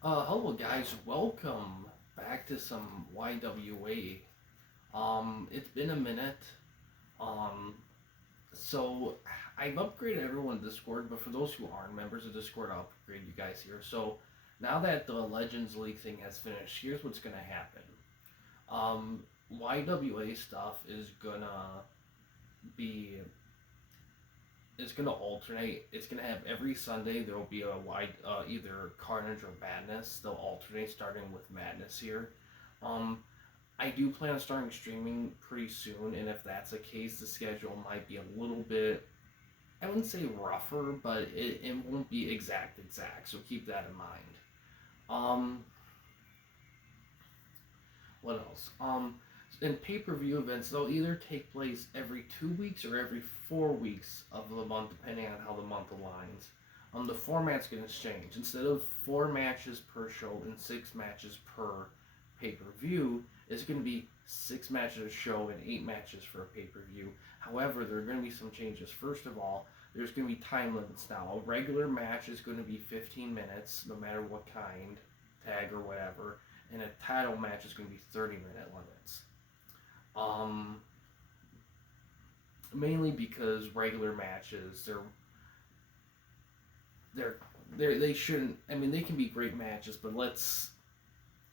Hello guys, welcome back to some YWA. It's been a minute. Um, so I've upgraded everyone in Discord, but for those who aren't members of Discord, I'll upgrade you guys here. So now that the Legends League thing has finished, here's what's gonna happen. YWA stuff be is gonna alternate. It's gonna have every Sunday there will be a wide either Carnage or Madness. They'll alternate starting with Madness here. Um, I do plan on starting streaming pretty soon, and if that's the case, the schedule might be a little bit. I wouldn't say rougher, but it won't be exact. So keep that in mind. Um, what else? In pay-per-view events, they'll either take place every 2 weeks or every 4 weeks of the month, depending on how the month aligns. The format's going to change. Instead of 4 matches per show and 6 matches per pay-per-view, it's going to be 6 matches a show and 8 matches for a pay-per-view. However, there are going to be some changes. First of all, there's going to be time limits now. A regular match is going to be 15 minutes, no matter what kind, tag or whatever, and a title match is going to be 30-minute limits. Um, Mainly because regular matches, they're they shouldn't. I mean, they can be great matches, but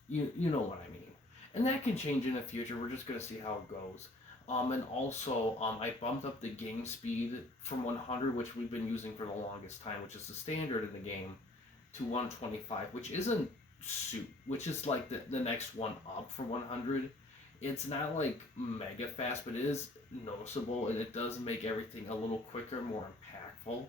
you know what I mean. And that can change in the future. We're just gonna see how it goes. And also, I bumped up the game speed from 100, which we've been using for the longest time, which is the standard in the game, to 125, which is like the next one up from 100. It's not like mega fast, but it is noticeable, and it does make everything a little quicker, more impactful.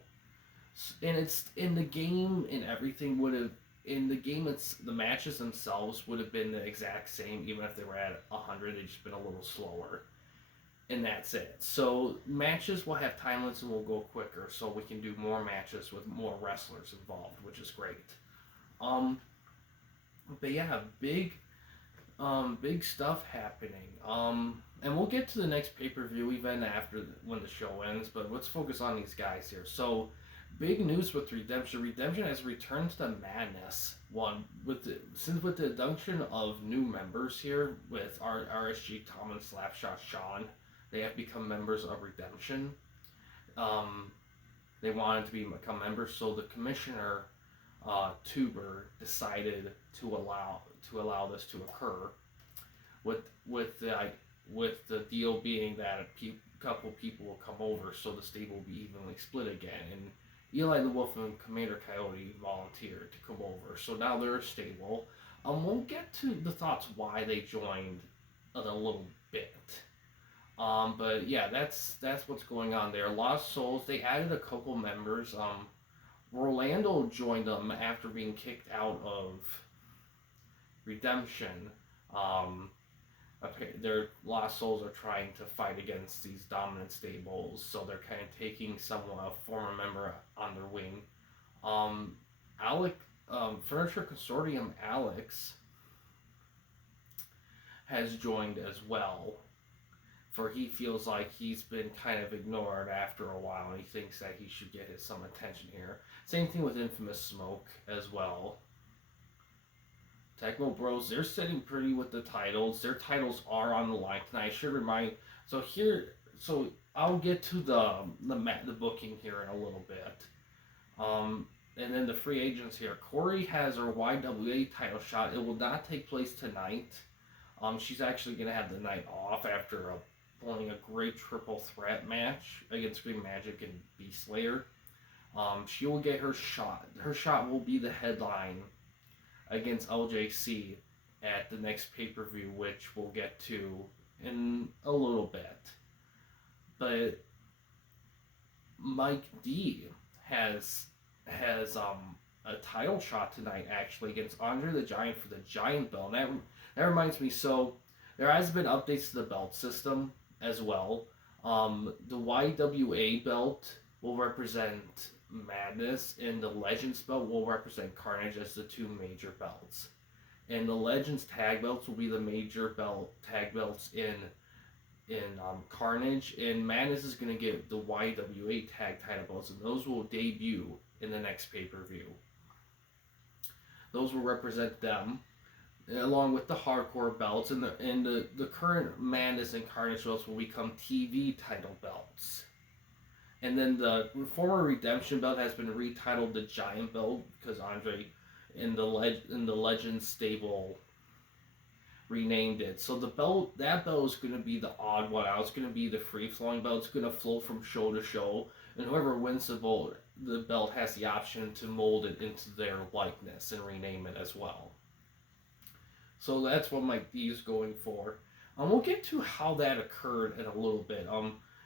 And it's in the game, and everything would have in the game. It's the matches themselves would have been the exact same, even if they were at 100. They just been a little slower, and that's it. So matches will have time limits and will go quicker, so we can do more matches with more wrestlers involved, which is great. Um, but yeah, big stuff happening. And we'll get to the next pay per view event after when the show ends. But let's focus on these guys here. So, big news with Redemption. Redemption has returned to the Madness one with the induction of new members here with RSG Tom and Slapshot Sean. They have become members of Redemption. Um, they wanted to become members, so the commissioner Tuber decided to allow this to occur, with with the with the deal being that a couple people will come over, so the stable will be evenly split again. And Eli the Wolf and Commander Coyote volunteered to come over, so now they're a stable. We'll get to the thoughts why they joined in a little bit. But yeah, that's what's going on there. Lost Souls, they added a couple members. Rolando joined them after being kicked out of Redemption. Um, their Lost Souls are trying to fight against these dominant stables, so they're kind of taking someone, a former member, on their wing. Um, Alec, Furniture Consortium Alex has joined as well, for he feels like he's been kind of ignored after a while, and he thinks that he should get some attention here. Same thing with Infamous Smoke as well. Tecmo Bros, they're sitting pretty with the titles. Their titles are on the line tonight. I should remind. So I'll get to the booking here in a little bit. And then the free agents here. Corey has her YWA title shot. It will not take place tonight. She's actually gonna have the night off after pulling a great triple threat match against Green Magic and Beast Slayer. She will get her shot. Her shot will be the headline against LJC at the next pay-per-view, which we'll get to in a little bit. But Mike D has a title shot tonight, actually, against Andre the Giant for the Giant Belt. And that reminds me, so there has been updates to the belt system as well. The YWA belt will represent Madness, and the Legends belt will represent Carnage as the two major belts. And the Legends tag belts will be the major tag belts in Carnage, and Madness is going to get the YWA tag title belts, and those will debut in the next pay per view. Those will represent them, along with the hardcore belts, and the current Madness and Carnage belts will become TV title belts. And then the former Redemption belt has been retitled the Giant belt because Andre in the Legends stable renamed it. So that belt is going to be the odd one out. It's going to be the free flowing belt. It's going to flow from show to show, and whoever wins the belt has the option to mold it into their likeness and rename it as well. So that's what Mike D is going for. We'll get to how that occurred in a little bit.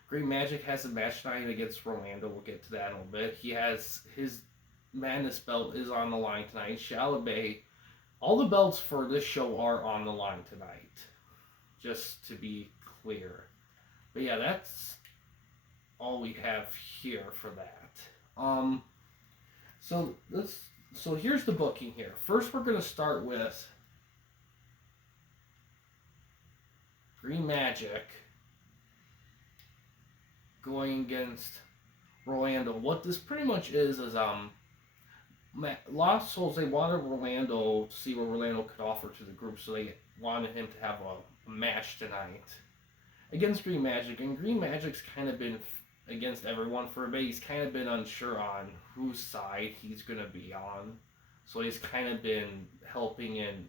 Green Magic has a match tonight against Rolando. We'll get to that in a little bit. He has his Madness belt is on the line tonight. Shalabay, all the belts for this show are on the line tonight, just to be clear. But yeah, that's all we have here for that. So here's the booking here. First, we're gonna start with Green Magic going against Rolando. What this pretty much is Lost Souls, they wanted Rolando to see what Rolando could offer to the group, so they wanted him to have a match tonight against Green Magic. And Green Magic's kind of been against everyone for a bit. He's kind of been unsure on whose side he's going to be on. So he's kind of been helping and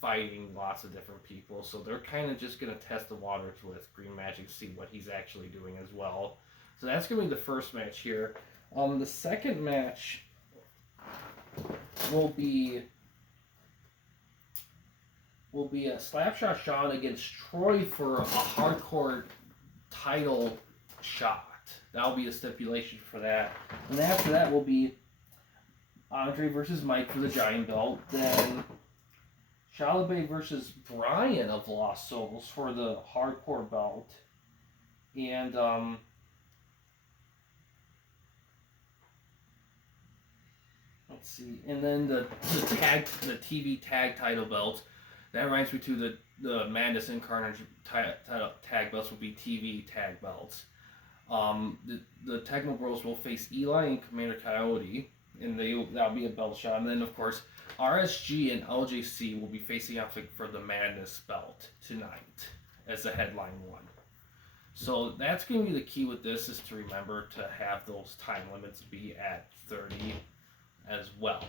fighting lots of different people. So they're kind of just going to test the waters with Green Magic to see what he's actually doing as well. So that's going to be the first match here. The second match will be a Slapshot Sean against Troy for a hardcore title shot. That'll be the stipulation for that. And after that will be Andre versus Mike for the Giant belt. Then Shalabay versus Brian of Lost Souls for the hardcore belt. And let's see. And then the TV tag title belts. That reminds me to the Madness and Carnage tag belts will be TV tag belts. The Tecmo Bros will face Eli and Commander Coyote, and that'll be a belt shot. And then of course RSG and LJC will be facing off for the Madness belt tonight as the headline one. So that's going to be the key with this, is to remember to have those time limits be at 30 as well.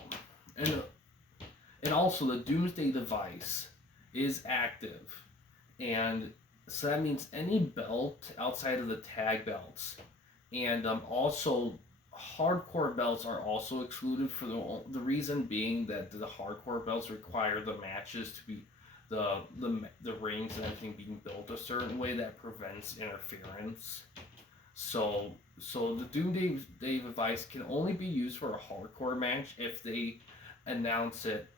And also the Doomsday device is active, and so that means any belt outside of the tag belts, and also hardcore belts are also excluded, for the reason being that the hardcore belts require the matches to be the rings and everything being built a certain way that prevents interference. So the Doomsday device can only be used for a hardcore match if they announce it.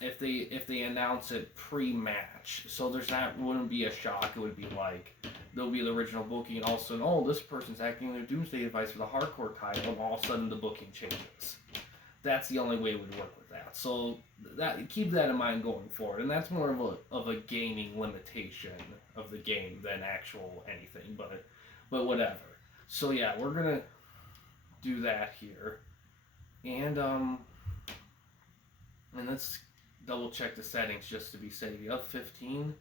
If they announce it pre-match, so wouldn't be a shock. It would be like there'll be the original booking, and all of a sudden, this person's acting their Doomsday device for the hardcore title, and all of a sudden the booking changes. That's the only way it would work with that. So keep that in mind going forward, and that's more of a gaming limitation of the game than actual anything. But whatever. So yeah, we're gonna do that here, and let's double check the settings just to be safe. Up 15.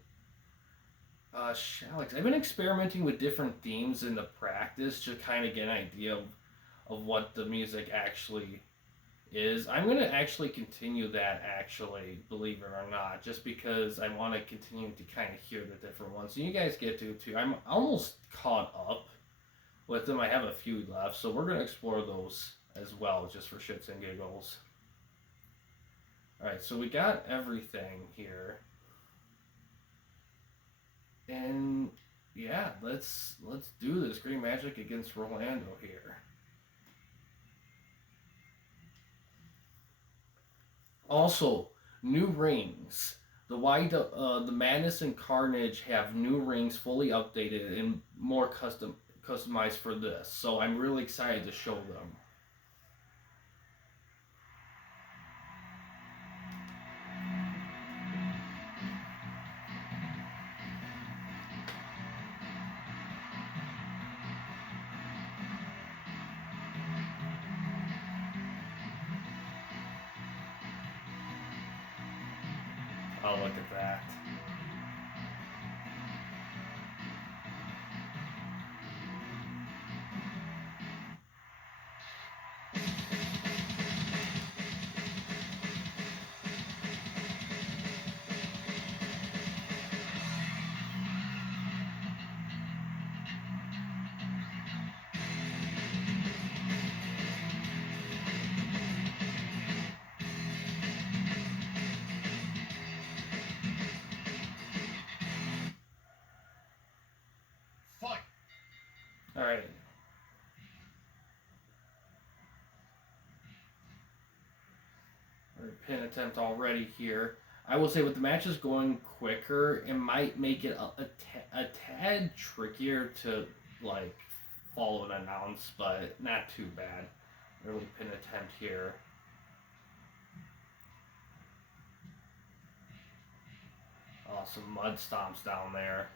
Alex, I've been experimenting with different themes in the practice to kind of get an idea of what the music actually is. I'm going to actually continue that, actually, believe it or not, just because I want to continue to kind of hear the different ones. So you guys get to too. I'm almost caught up with them. I have a few left, so we're going to explore those as well, just for shits and giggles. Alright, so we got everything here. And yeah, let's do this. Green Magic against Rolando here. Also, new rings. The Madness and Carnage have new rings, fully updated and more customized for this. So I'm really excited to show them. Oh, look at that. All right. Pin attempt already here. I will say with the matches going quicker, it might make it a tad trickier to like follow and announce, but not too bad. Early pin attempt here. Oh, some mud stomps down there.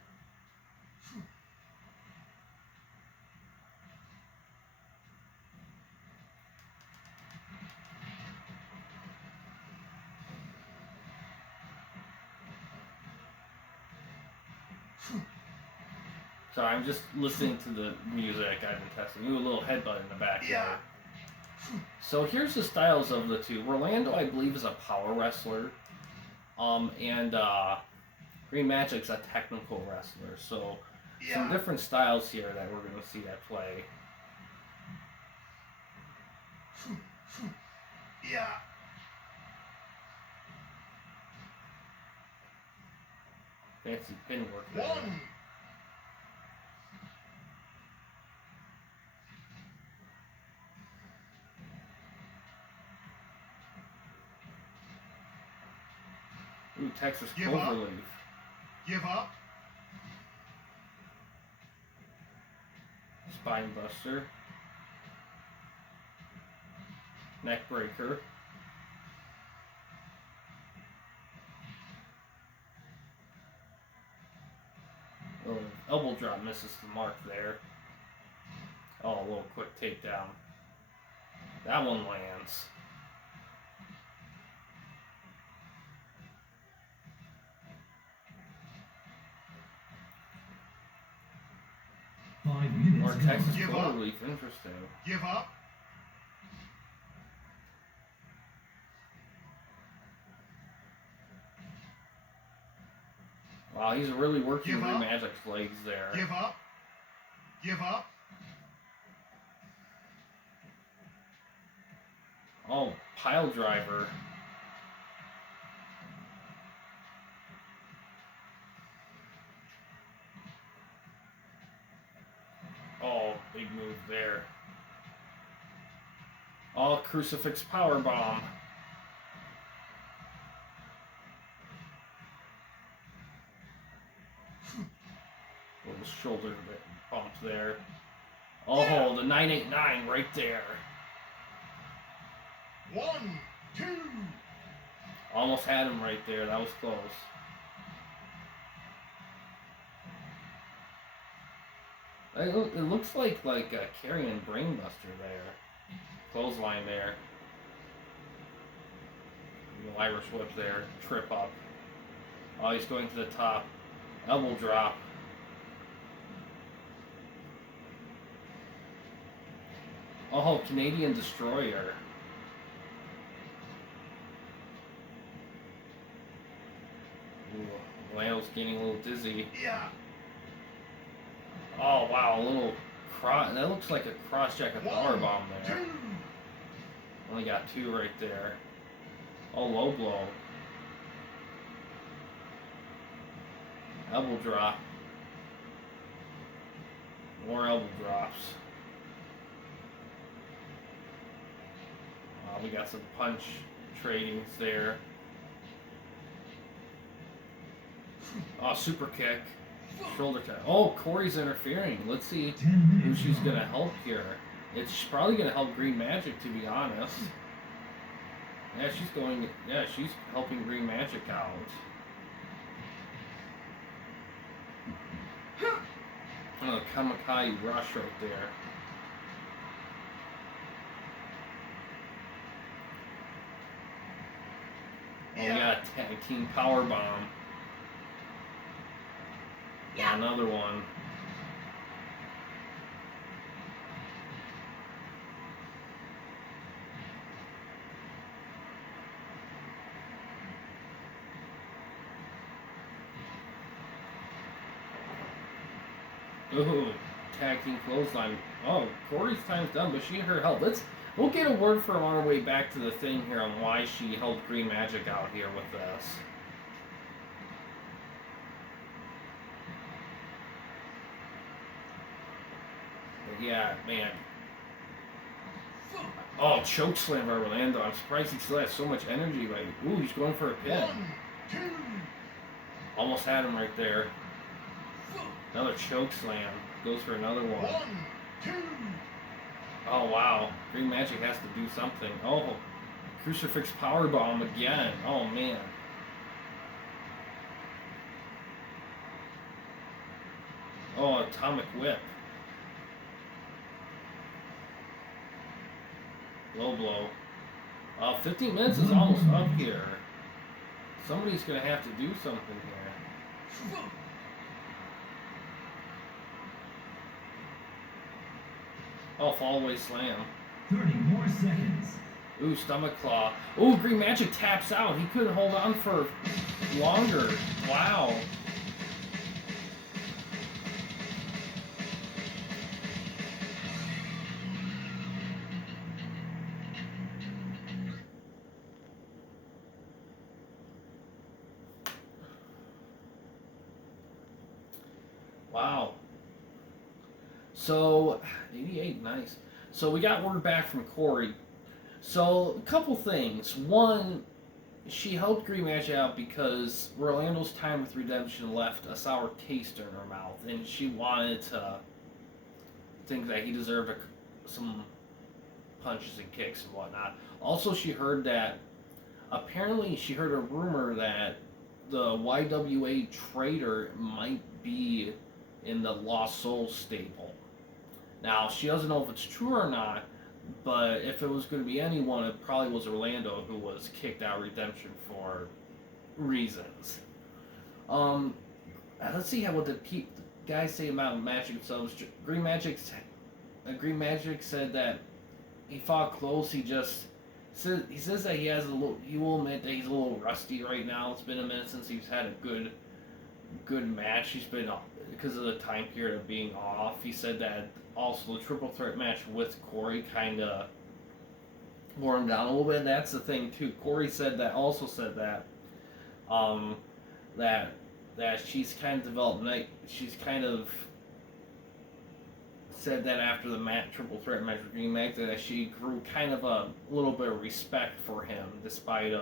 So I'm just listening to the music I've been testing. Ooh, a little headbutt in the back there. So here's the styles of the two. Rolando, I believe, is a power wrestler. And Green Magic's a technical wrestler. So some different styles here that we're going to see at play. Yeah. Fancy pin work there. One. Ooh, Texas Give Cloverleaf. Give up. Spine Buster. Neck Breaker. Oh, elbow drop misses the mark there. Oh, a little quick takedown. That one lands. Or Texas Cloverleaf, interesting. Give up. Wow, he's really working Green Magic's legs there. Give up. Give up. Oh, pile driver. Oh, big move there. Oh, crucifix power bomb. Little shoulder bump there. Oh, the 989 right there. 1, 2. Almost had him right there. That was close. It looks like a carrying brainbuster there. Clothesline there. The Irish whip there. Trip up. Oh, he's going to the top. Elbow drop. Oh, Canadian Destroyer. Ooh, Lano's getting a little dizzy. Yeah. Oh, wow, a little cross. That looks like a cross-jacket power bomb there. 2. Only got 2 right there. Oh, low blow. Elbow drop. More elbow drops. We got some punch tradings there. Oh, super kick. Shoulder tap. Oh, Corey's interfering. Let's see who she's going to help here. It's probably going to help Green Magic, to be honest. Yeah, she's helping Green Magic out. Oh, Kamikaze rush right there. Oh, yeah, tag team power bomb. Yeah, another one. Ooh, tag team clothesline. Oh, Corey's time's done, but she her help. We'll get a word from our way back to the thing here on why she helped Green Magic out here with this. But yeah, man. Oh, choke slam by Orlando. I'm surprised he still has so much energy. Like, ooh, he's going for a pin. 1, 2. Almost had him right there. Another choke slam. Goes for another one. 1, 2. Oh, wow. Green Magic has to do something. Oh, crucifix power bomb again. Oh, man. Oh, atomic whip. Low blow. 15 minutes is almost up here. Somebody's going to have to do something here. Oh, fallaway slam. 30 more seconds. Ooh, stomach claw. Ooh, Green Magic taps out. He couldn't hold on for longer. Wow. Wow. So, 88, nice. So we got word back from Corey. So, a couple things. One, she helped Green Magic out because Orlando's time with Redemption left a sour taste in her mouth, and she wanted to think that he deserved some punches and kicks and whatnot. Also, she heard that, apparently she heard a rumor that the YWA traitor might be in the Lost Souls stable. Now, she doesn't know if it's true or not, but if it was going to be anyone, it probably was Orlando, who was kicked out of Redemption for reasons. Let's see what the guys say about Magic themselves. Green Magic said that he fought close. He says that he will admit that he's a little rusty right now. It's been a minute since he's had a good match. He's been, because of the time period of being off. He said that also the triple threat match with Corey kind of wore him down a little bit. That's the thing too. Corey also said that that she's kind of developed. She's kind of said that after the triple threat match with Green Magic, that she grew kind of a little bit of respect for him, despite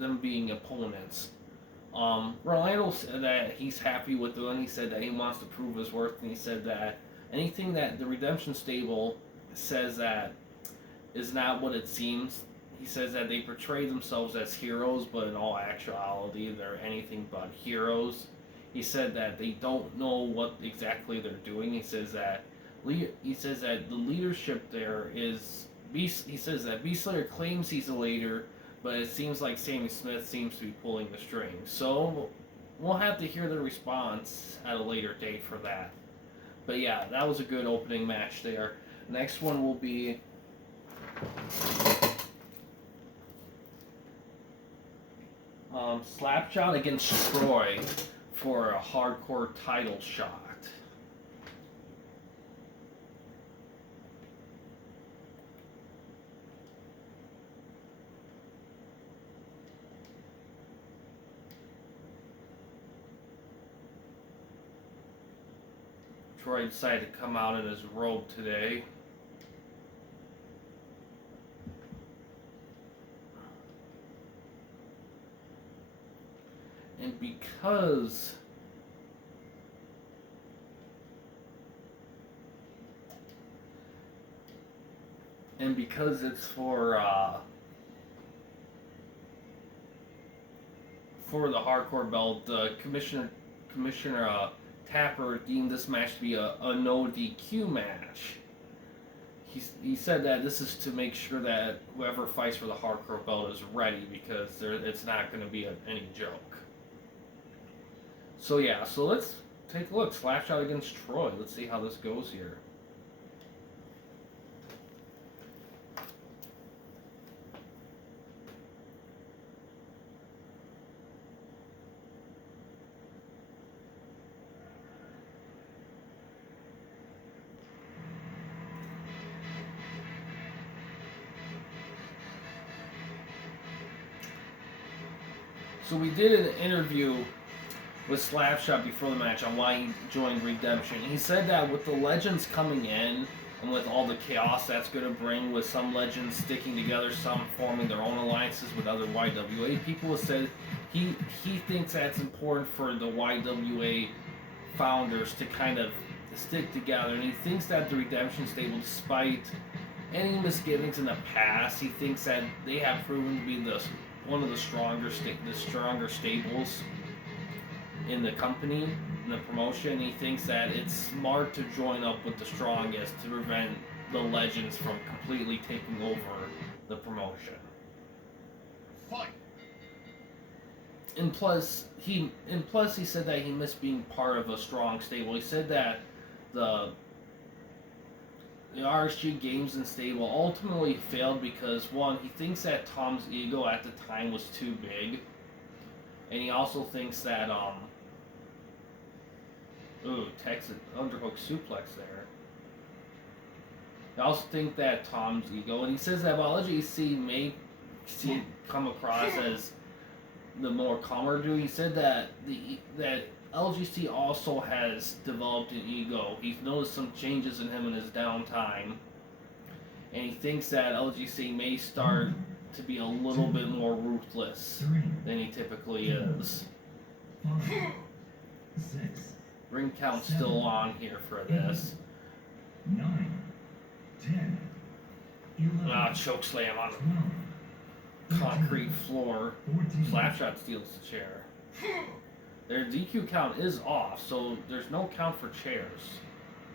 them being opponents. Orlando said that he's happy with the one. He said that he wants to prove his worth, and he said that anything that the Redemption stable says that is not what it seems. He says that they portray themselves as heroes, but in all actuality, they're anything but heroes. He said that they don't know what exactly they're doing. He says that the leadership there is Beast. He says that Beast Slayer claims he's a leader, but it seems like Sammy Smith seems to be pulling the strings. So we'll have to hear the response at a later date for that. But yeah, that was a good opening match there. Next one will be Slapshot against Troy for a hardcore title shot. Troy decided to come out in his robe today. And because it's for the hardcore belt, Commissioner Tapper deemed this match to be a no DQ match. he said that this is to make sure that whoever fights for the hardcore belt is ready because it's not going to be any joke. So yeah, so let's take a look. Slapshot against Troy. Let's see how this goes here. So we did an interview with Slapshot before the match on why he joined Redemption. He said that with the legends coming in and with all the chaos that's going to bring, with some legends sticking together, some forming their own alliances with other YWA people, have said he thinks that's important for the YWA founders to kind of stick together, and he thinks that the Redemption stable, despite any misgivings in the past, he thinks that they have proven to be one of the stronger stables in the company, in the promotion. He thinks that it's smart to join up with the strongest to prevent the legends from completely taking over the promotion. Fight. And plus he said that he missed being part of a strong stable. He said that the RSG Games and stable ultimately failed because, one, he thinks that Tom's ego at the time was too big, and he also thinks that Texas underhook suplex there. I also think that Tom's ego, and he says that while LGC may come across as the more calmer dude, he said that that LGC also has developed an ego. He's noticed some changes in him in his downtime, and he thinks that LGC may start to be a little bit more ruthless than he typically is. 5, 6, Ring count's still on here for this. 9, 10, 11, Choke slam on 12, concrete floor. 14, Slapshot steals the chair. Their DQ count is off, so there's no count for chairs.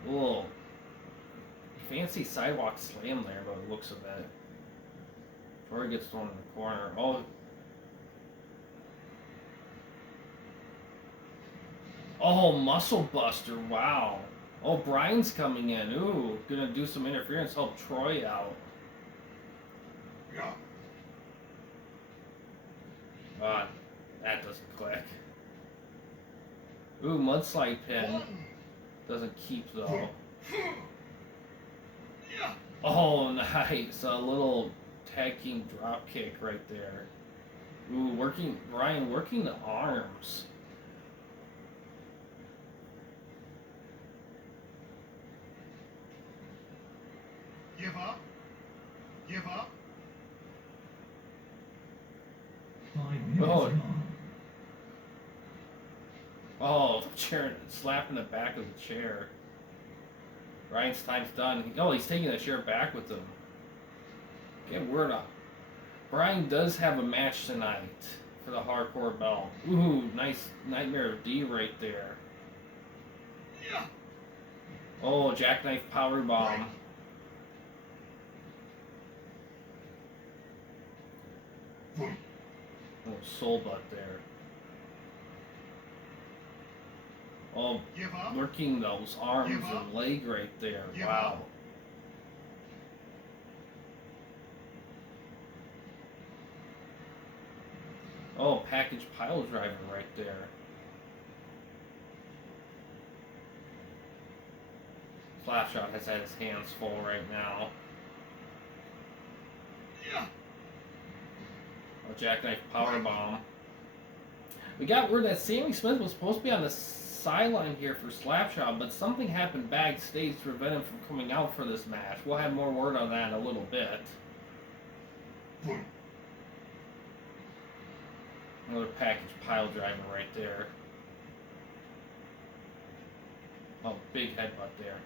Whoa. Fancy sidewalk slam there, by the looks of it. Troy gets thrown in the corner. Oh, muscle buster. Wow. Oh, Brian's coming in. Ooh, gonna do some interference, help Troy out. Yeah. That doesn't click. Ooh, mudslide pin. Doesn't keep though. Oh, nice. A little tag team drop kick right there. Ooh, Brian working the arms. Give up. Give up. 5 minutes Oh. gone. Oh, chair slapping the back of the chair. Brian's time's done. Oh, he's taking the chair back with him. Get word up. Brian does have a match tonight for the hardcore belt. Ooh, nice Nightmare D right there. Yeah. Oh, jackknife power bomb. Oh, soul butt there. Oh, Give up. working those arms Give up. and leg right there. Give Wow. up. Oh, package pile driver right there. Slapshot has had his hands full right now. Yeah. Oh, jackknife power bomb. We got word that Sammy Smith was supposed to be on the sideline here for Slapshot, but something happened backstage to prevent him from coming out for this match. We'll have more word on that in a little bit. Another package pile driver right there. Oh, big headbutt there.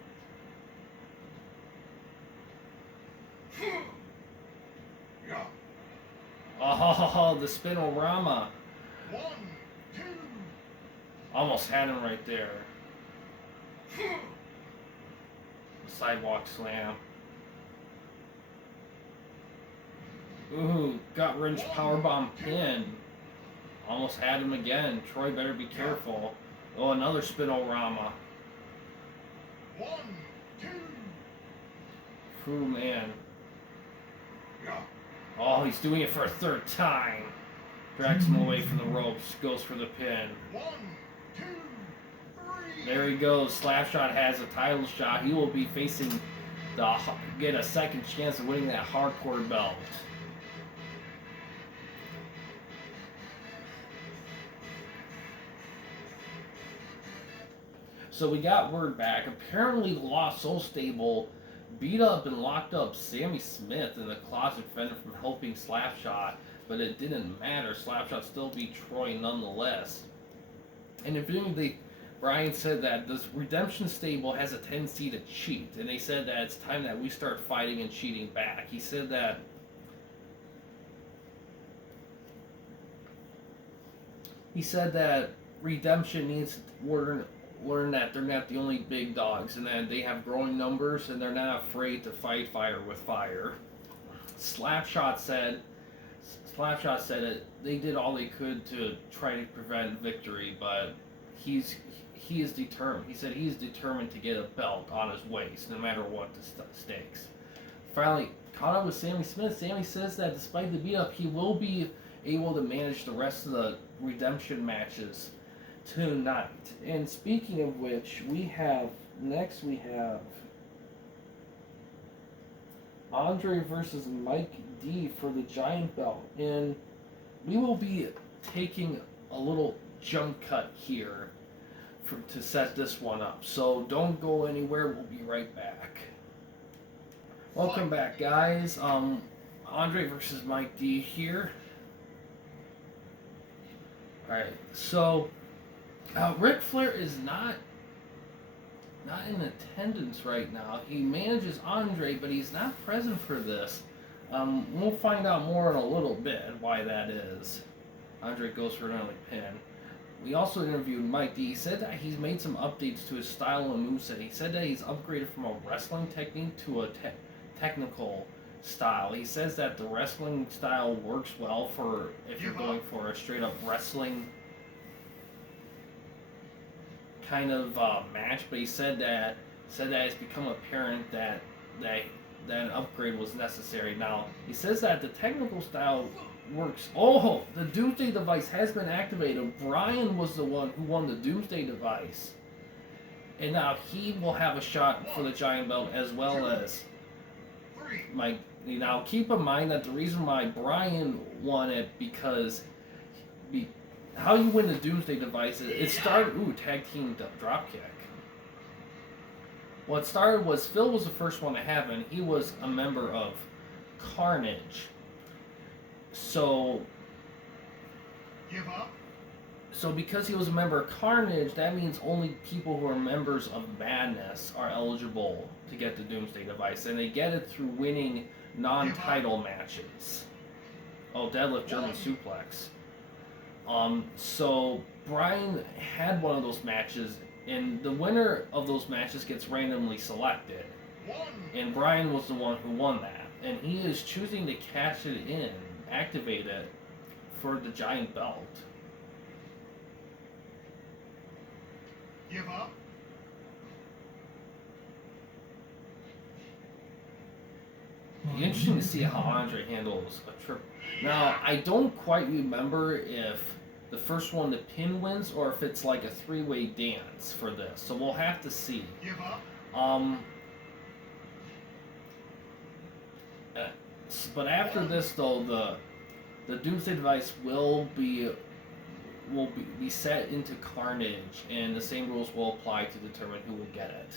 Yeah. Oh, the spinorama. 1, 2. Almost had him right there. The sidewalk slam. Ooh, gut wrench powerbomb pin. Almost had him again. Troy better be careful. Oh, another spinorama. 1, 2. Ooh, man. Yeah. Oh, he's doing it for a third time. Drags him away from the ropes. Goes for the pin. 1, 2, 3. There he goes. Slapshot has a title shot. He will be facing get a second chance of winning that hardcore belt. So we got word back. Apparently, the Lost Soul Stable beat up and locked up Sammy Smith in the closet, prevented from helping Slapshot, but it didn't matter. Slapshot still beat Troy nonetheless. And in fact, Brian said that this Redemption Stable has a tendency to cheat, and they said that it's time that we start fighting and cheating back. He said that Redemption needs to learn that they're not the only big dogs, and that they have growing numbers, and they're not afraid to fight fire with fire. Slapshot said it, they did all they could to try to prevent victory, but he is determined. He said he is determined to get a belt on his waist, no matter what the stakes. Finally, caught up with Sammy Smith. Sammy says that despite the beat up, he will be able to manage the rest of the redemption matches tonight. And speaking of which, we have Andre versus Mike D for the Giant Belt, and we will be taking a little jump cut here to set this one up. So don't go anywhere. We'll be right back. Welcome back, guys. Andre versus Mike D here. All right. So Ric Flair is not in attendance right now. He manages Andre, but he's not present for this. We'll find out more in a little bit why that is. Andre goes for another pin. We also interviewed Mike D. He said that he's made some updates to his style and moveset. He said that he's upgraded from a wrestling technique to a technical style. He says that the wrestling style works well for if you're going for a straight up wrestling kind of match, but he said that it's become apparent that an upgrade was necessary. Now, he says that the technical style works. Oh, the Doomsday device has been activated. Brian was the one who won the Doomsday device. And now he will have a shot for the Giant Belt as well as Mike. Now, keep in mind that the reason why Brian won it because how you win the Doomsday device, it started, tag team dropkick. What started was Phil was the first one to have it, and he was a member of Carnage. So because he was a member of Carnage, that means only people who are members of Madness are eligible to get the Doomsday device, and they get it through winning non-title matches. Oh, deadlift German suplex. So Brian had one of those matches, and the winner of those matches gets randomly selected. And Brian was the one who won that. And he is choosing to cash it in, activate it, for the Giant Belt. Give up. It'd be interesting to see how Andre handles a trip. Now, I don't quite remember if the first one to pin wins or if it's like a three-way dance for this. So we'll have to see. Give up. But after this, though, the Doomsday device will be set into Carnage, and the same rules will apply to determine who will get it.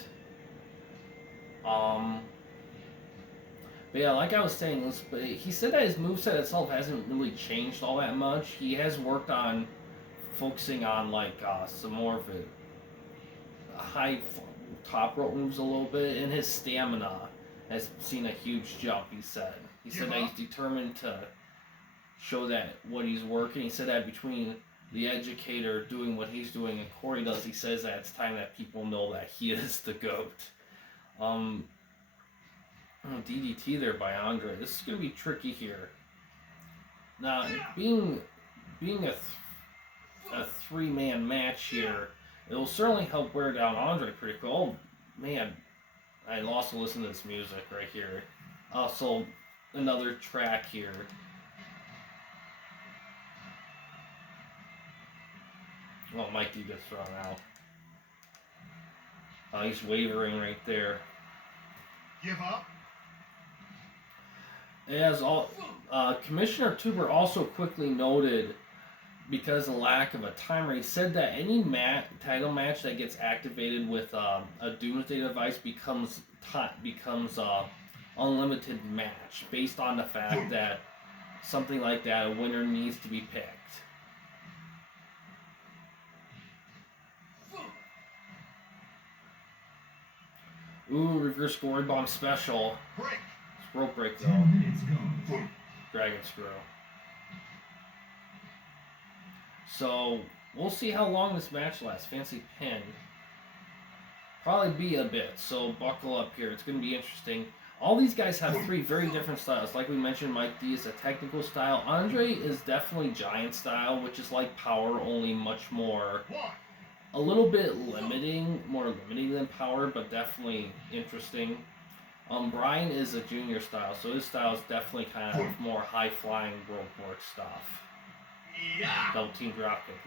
But yeah, like I was saying, he said that his moveset itself hasn't really changed all that much. He has worked on focusing on some more of it high top rope moves a little bit, and his stamina has seen a huge jump. He said that he's determined to show that what he's working. He said that between the educator doing what he's doing and Corey does, he says that it's time that people know that he is the GOAT. DDT there by Andre. This is going to be tricky here. Now, being a three-man match here, it will certainly help wear down Andre pretty cool. Oh, man, I also listen to this music right here. Also, another track here. Oh, Mike D gets thrown out. He's wavering right there. Give up. As all, Commissioner Tuber also quickly noted, because of lack of a timer, he said that any title match that gets activated with a Doomsday device becomes unlimited match, based on the fact that something like that, a winner needs to be picked. Ooh, reverse glory bomb special. Break. Rope break though. 10 minutes gone. Dragon screw. So we'll see how long this match lasts. Fancy pin. Probably be a bit. So buckle up here. It's going to be interesting. All these guys have three very different styles. Like we mentioned, Mike D is a technical style. Andre is definitely giant style, which is like power, only much more. A little bit more limiting than power, but definitely interesting. Brian is a junior style, so his style is definitely kind of more high-flying rope work stuff. Yeah. Double team dropkick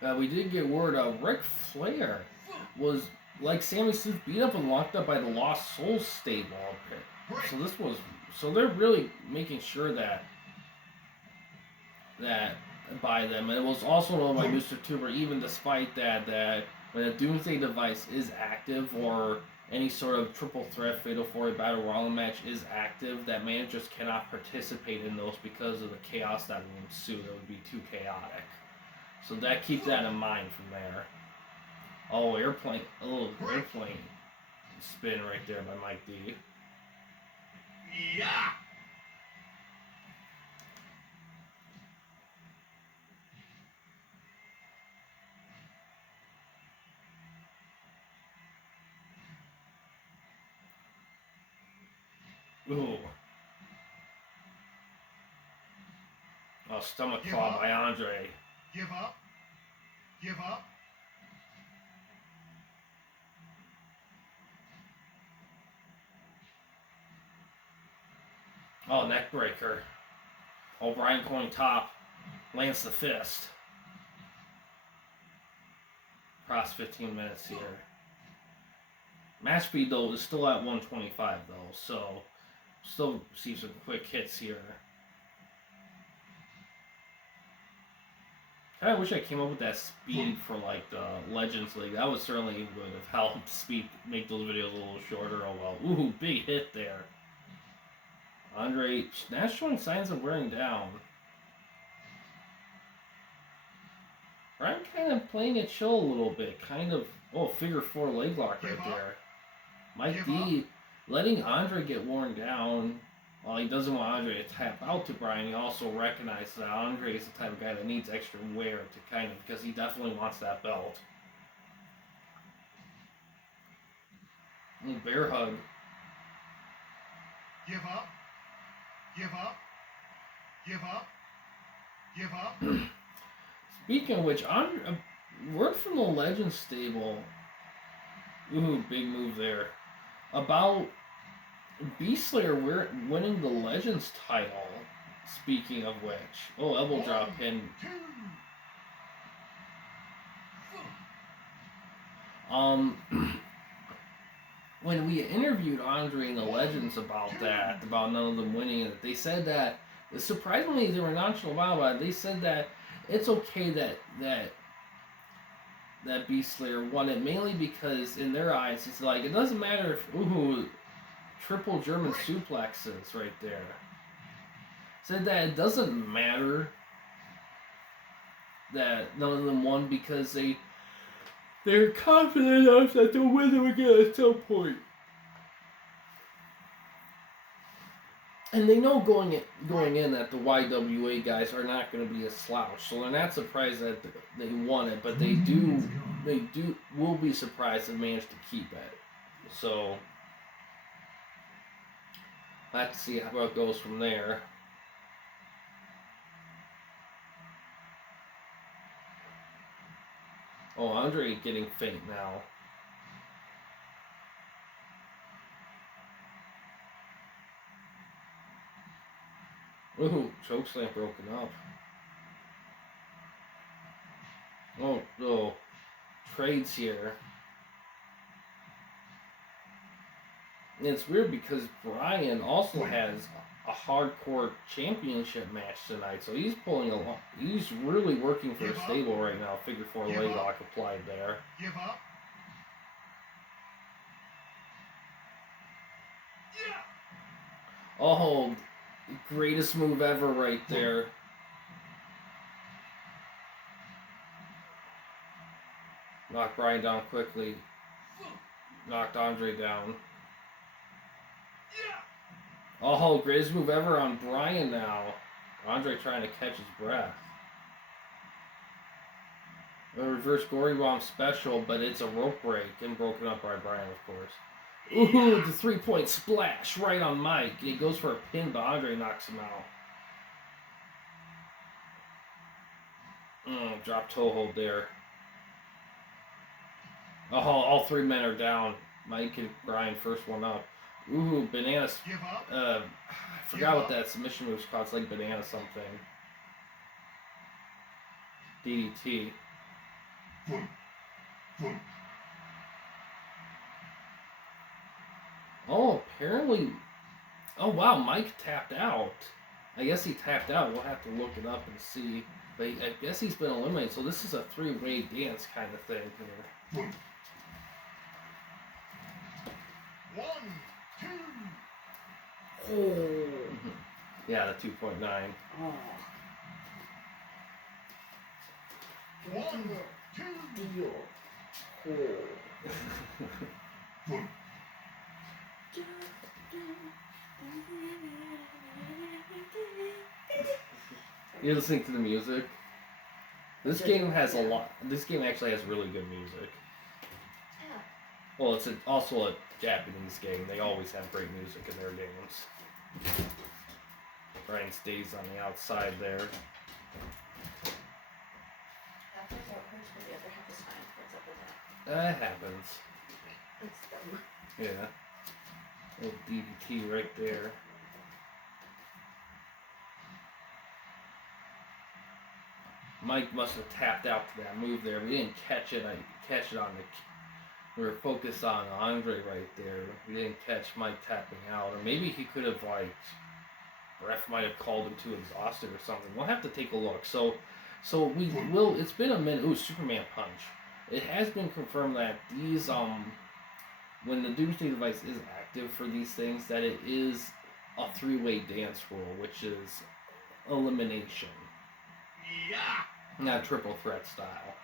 there. We did get word Ric Flair was, like Sammy Smith, beat up and locked up by the Lost Souls stable. So they're really making sure that by them. And it was also known by Mr. Tuber, even despite that when a Doomsday device is active, or any sort of triple threat Fatal 4 Battle Royal match is active, that managers cannot participate in those because of the chaos that would ensue. That would be too chaotic. So keep that in mind from there. Oh, airplane, a little airplane spin right there by Mike D. Yeah. Ooh. Oh, stomach claw by Andre. Give up. Give up. Oh, neck breaker. O'Brien going top. Lands the fist. Across 15 minutes here. Match speed, though, is still at 125, though, so still see some quick hits here. I wish I came up with that speed for, like, the Legends League. That would certainly would have helped make those videos a little shorter. Oh, well. Ooh, big hit there. Andre, that's showing signs of wearing down. Brian kind of playing it chill a little bit. Kind of, figure 4 leg lock right there. Mike D letting Andre get worn down. While he doesn't want Andre to tap out to Brian, he also recognizes that Andre is the type of guy that needs extra wear to because he definitely wants that belt. Bear hug. Give up. Give up. Give up. Give up. Speaking of which, word from the Legends stable. Ooh, big move there. About Beast Slayer winning the Legends title. Speaking of which. Oh, elbow drop pin. When we interviewed Andre and the Legends about none of them winning, they said that, surprisingly, they were nonchalant about it. They said that it's okay that Beast Slayer won it, mainly because in their eyes, it's like, it doesn't matter if, triple German suplexes right there. Said that it doesn't matter that none of them won because they're confident enough that they'll win them again at some point. And they know going in that the YWA guys are not going to be a slouch, so they're not surprised that they won it, but they do will be surprised they managed to keep it. So I have to see how it goes from there. Oh, Andre getting faint now. Ooh, chokeslam broken up. Oh, no. Trades here. And it's weird because Brian also has a hardcore championship match tonight, so he's pulling a lot. He's really working for a stable right now. Figure 4 leg lock applied there. Give up. Oh, greatest move ever right there. Knocked Brian down quickly. Knocked Andre down. Oh, greatest move ever on Brian now. Andre trying to catch his breath. A reverse gory bomb special, but it's a rope break and broken up by Brian, of course. Ooh, the 3-point splash right on Mike. He goes for a pin, but Andre knocks him out. Drop toe hold there. Oh, all 3 men are down. Mike and Brian first one up. Ooh, banana. I forgot what that submission move's called. It's like banana something. DDT. Oh, apparently. Oh, wow, Mike tapped out. I guess he tapped out. We'll have to look it up and see. But I guess he's been eliminated. So this is a 3-way dance kind of thing here. 1, 2. Oh. Yeah, the 2.9. Oh. 1, 2. Deal. Oh. You listening to the music? This game has a lot. This game actually has really good music. Well, it's also a Japanese game. They always have great music in their games. Brian stays on the outside there. Half is out hurts, but the other half is fine. What's up with that? That happens. It's dumb. Yeah. Little DDT right there. Mike must have tapped out to that move there. We didn't catch it. I catch it on the. We were focused on Andre right there. We didn't catch Mike tapping out, or maybe he could have ref might have called him too exhausted or something. We'll have to take a look. So we will. It's been a minute. Ooh, Superman punch. It has been confirmed that these when the Doomsday device is active for these things, that it is a 3-way dance rule, which is elimination. Yeah. Not triple threat style.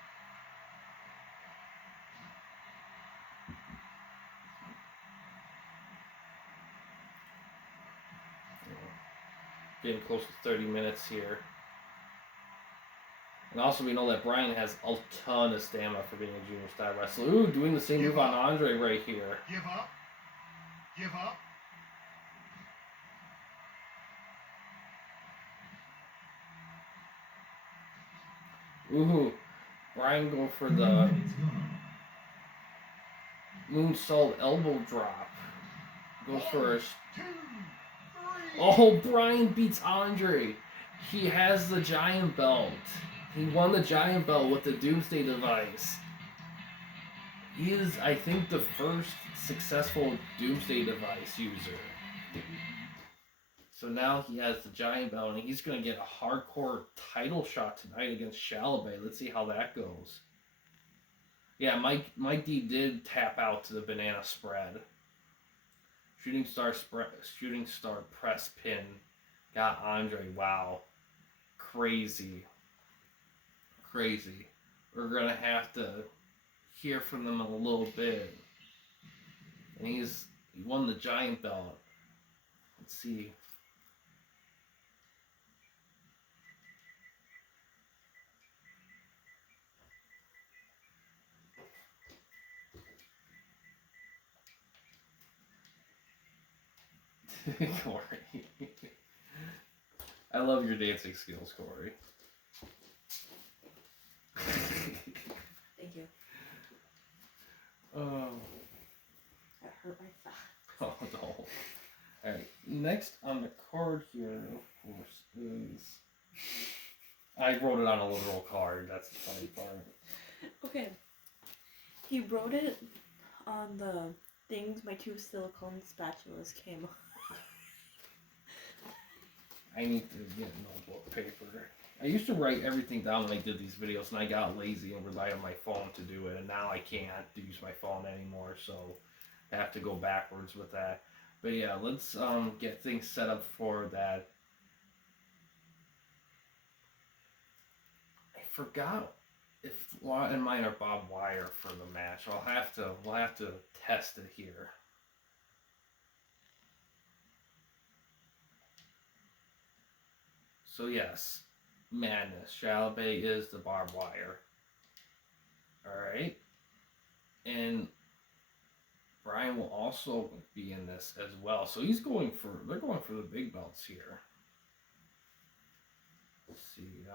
Getting close to 30 minutes here. And also we know that Brian has a ton of stamina for being a junior style wrestler. Ooh, doing the same move on Andre right here. Give up. Give up. Ooh, Brian going for the moonsault elbow drop. Goes for a... 2, 3. Oh, Brian beats Andre. He has the giant belt. He won the giant belt with the Doomsday device. He is, I think, the first successful Doomsday device user. So now he has the giant belt, and he's going to get a hardcore title shot tonight against Shalabay. Let's see how that goes. Yeah, Mike D did tap out to the banana spread. Shooting star press pin. Got Andre. Wow. Crazy. We're going to have to hear from them in a little bit. And he won the giant belt. Let's see. Corey. I love your dancing skills, Corey. Thank you. Oh. That hurt my thigh. Oh no. Alright, next on the card here, of course, is. I wrote it on a literal card, that's the funny part. Okay. He wrote it on the things my 2 silicone spatulas came on. I need to get notebook paper. I used to write everything down when I did these videos, and I got lazy and relied on my phone to do it, and now I can't use my phone anymore, so I have to go backwards with that. But yeah, let's get things set up for that. I forgot if Law and mine are barbed wire for the match. We'll have to test it here. So yes, Madness. Shalabay is the barbed wire. Alright. And Brian will also be in this as well. So they're going for the big belts here. Let's see,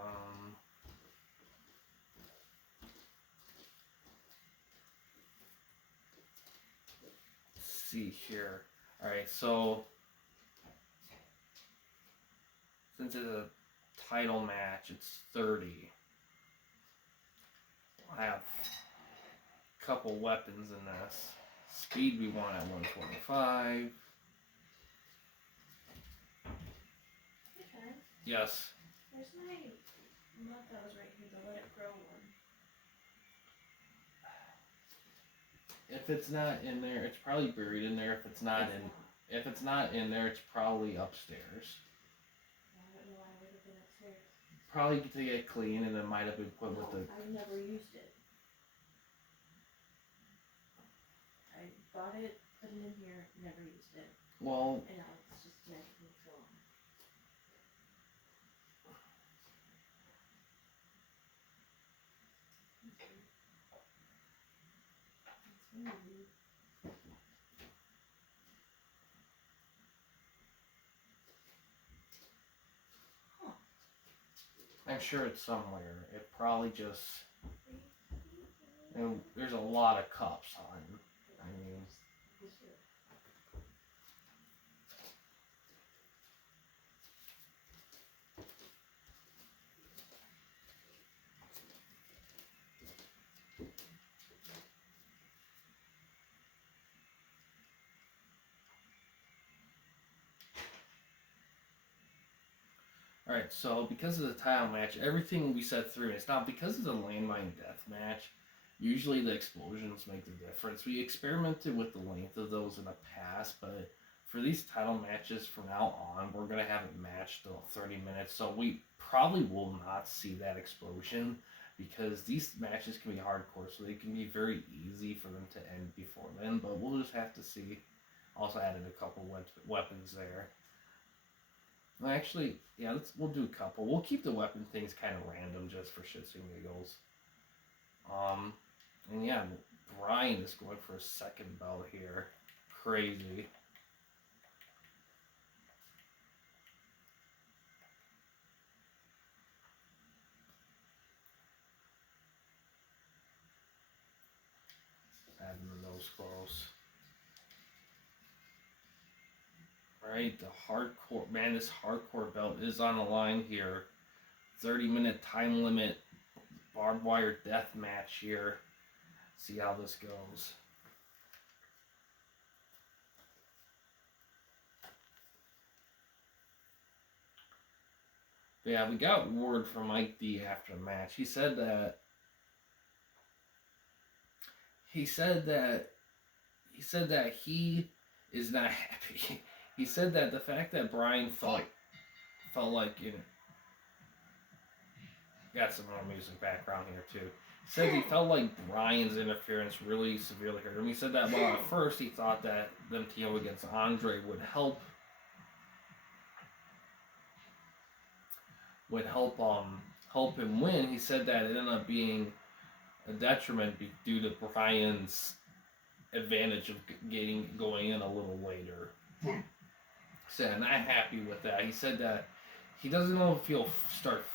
let's see here. Alright, so since it's a title match, it's 30. We'll have a couple weapons in this. Speed we want at 125. Okay. Yes. Where's my mug that was right here, the Let It Grow one? If it's not in there, it's probably buried in there. If it's not in there, it's probably upstairs. I don't know why I would have been upstairs. Probably to get clean, and it might have been put with the. I've never used it. I bought it, put it in here, never used it. Well, And now it's just magically gone. Okay. That's really weird. Huh. I'm sure it's somewhere. It probably just. And there's a lot of cups on. I mean. Alright, so because of the title match, everything we said 3 minutes. Now, because of the landmine death match, usually the explosions make the difference. We experimented with the length of those in the past, but for these title matches from now on, we're going to have it matched till 30 minutes. So we probably will not see that explosion because these matches can be hardcore, so they can be very easy for them to end before then, but we'll just have to see. Also added a couple weapons there. Well, actually, yeah, we'll do a couple. We'll keep the weapon things kind of random just for shits and giggles. And yeah, Brian is going for a second belt here. Crazy. Adding the nose close. Alright, the hardcore, man, this hardcore belt is on the line here. 30-minute time limit, barbed wire death match here. See how this goes. But yeah, we got word from Mike D after the match. He said that he is not happy. He said that the fact that Brian felt like, you know, got some more music background here too. He said he felt like Brian's interference really severely hurt him. He said that while at first he thought that them team against Andre would help him win. He said that it ended up being a detriment due to Brian's advantage of going in a little later. said not happy with that. He said that he doesn't know if he'll start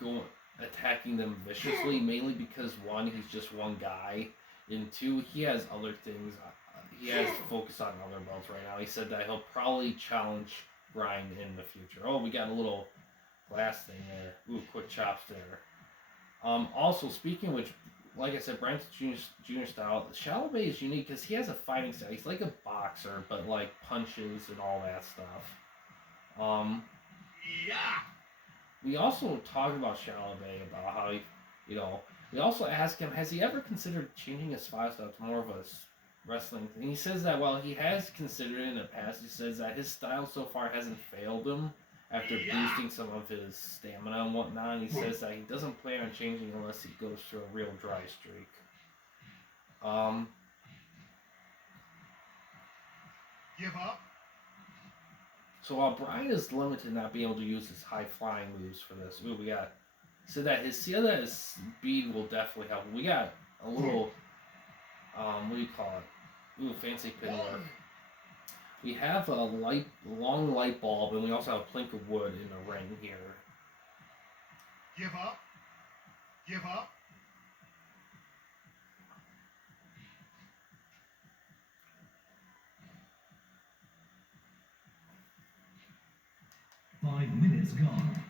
going attacking them viciously, mainly because one, he's just one guy, and two, he has other things. He has to focus on other belts right now. He said that he'll probably challenge Bryan in the future. Oh, we got a little glass thing there. Ooh, quick chops there. Also, speaking of which, like I said, Bryan Jr. style, Shallow Bay is unique because he has a fighting style. He's like a boxer, but like punches and all that stuff. Yeah. We also talked about Shallow Bay, about how he, we also asked him, has he ever considered changing his style to more of a wrestling thing? He says that while he has considered it in the past, he says that his style so far hasn't failed him after boosting some of his stamina and whatnot. And he says that he doesn't plan on changing unless he goes through a real dry streak. Give up. So while Bryan is limited not being able to use his high flying moves for this, we got his speed will definitely help. We got a little what do you call it? Ooh, fancy pin work. We have a long light bulb, and we also have a plank of wood in the ring here. Give up. Give up. Five minutes gone.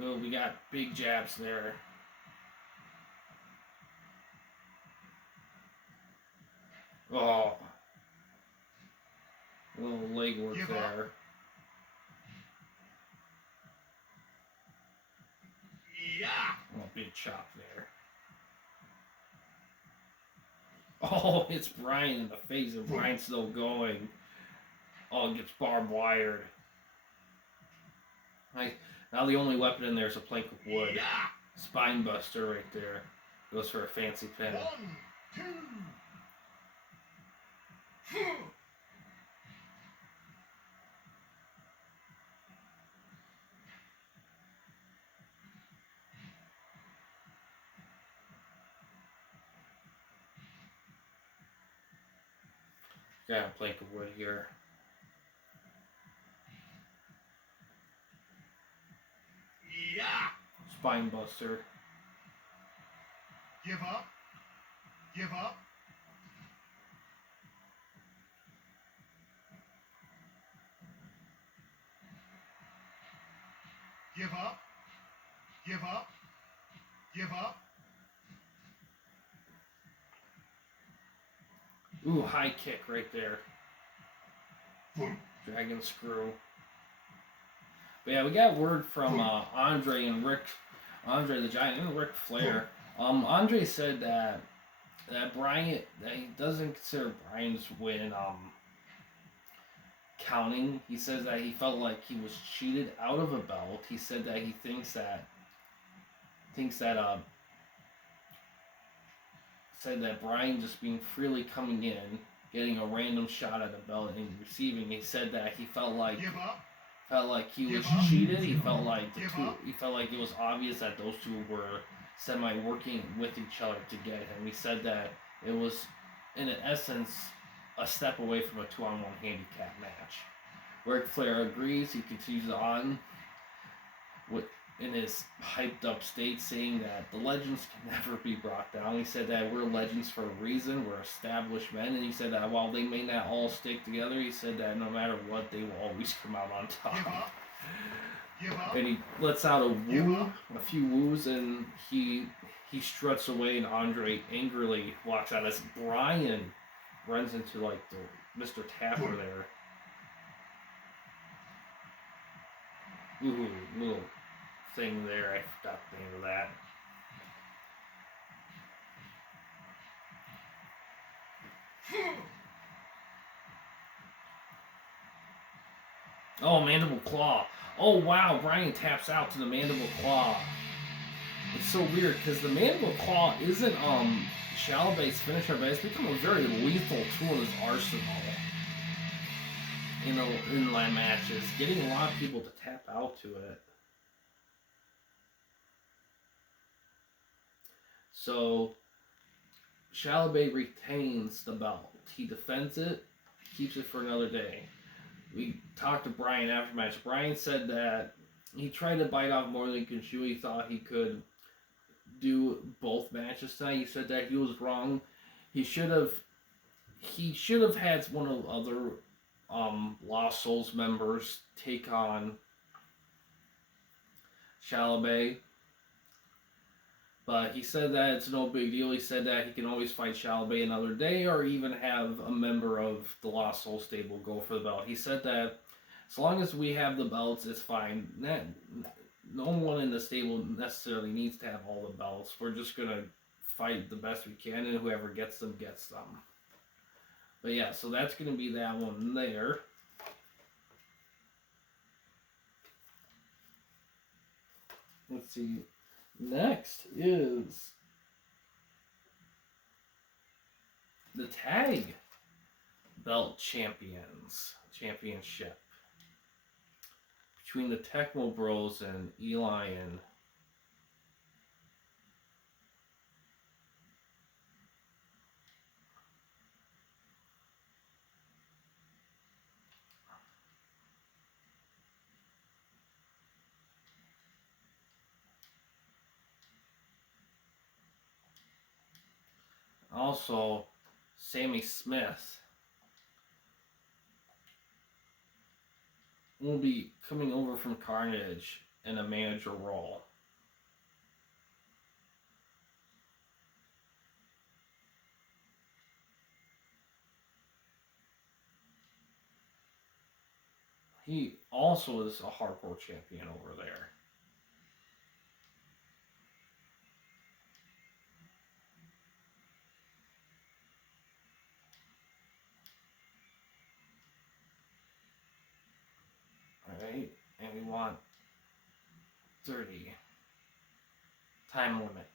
Ooh, we got big jabs there. Oh. A little leg work Give there. up. Yeah. Oh, big chop there. Oh, it's Bryan in the face, and Bryan's still going. Oh, it gets barbed wired. Now the only weapon in there is a plank of wood. Yeah. Spine buster right there. Goes for a fancy pin. 1, 2. Got a plank of wood here. Yeah. Spine buster. Give up. Give up. Give up. Give up. Give up. Ooh, high kick right there. Dragon screw. But yeah, we got word from Andre the Giant, and Ric Flair. Andre said that he doesn't consider Bryan's win counting. He says that he felt like he was cheated out of a belt. He said that he thinks that Bryan just being freely coming in, getting a random shot at a belt and receiving. He said that he felt like Give up. he was Give up. cheated. He felt like Give up. he felt like it was obvious that those two were working with each other to get him. He said that it was, in essence, a step away from a 2-on-1 handicap match. Ric Flair agrees. He continues on in his hyped up state, saying that the legends can never be brought down. He said that we're legends for a reason. We're established men. And he said that while they may not all stick together, he said that no matter what, they will always come out on top. Give up. Give up. And he lets out a Give woo, up. a few woos, and he struts away, and Andre angrily walks out as Bryan runs into like the Mr. Tapper there. Ooh, little thing there. I forgot the name of that. Oh, mandible claw. Oh wow, Bryan taps out to the mandible claw. It's so weird because the mandible claw isn't Shallow Bay's finisher, but it's become a very lethal tool in his arsenal. In matches, getting a lot of people to tap out to it. So Shallow Bay retains the belt. He defends it, keeps it for another day. we talked to Brian after match. Brian said that he tried to bite off more than he could chew. He thought he could do both matches tonight. He said that he was wrong. He should have had one of the other Lost Souls members take on Shalabay. But he said that it's no big deal. He said that he can always fight Shalabay another day or even have a member of the Lost Soul stable go for the belt. He said that as long as we have the belts, it's fine. No one in the stable necessarily needs to have all the belts. We're just going to fight the best we can, and whoever gets them, gets them. But yeah, so that's going to be that one there. Let's see. Next is the tag belt championship between the Tecmo Bros and Eli and also Sammy Smith will be coming over from Carnage in a manager role. He also is a hardcore champion over there. Alright, and we want 30. Time limit.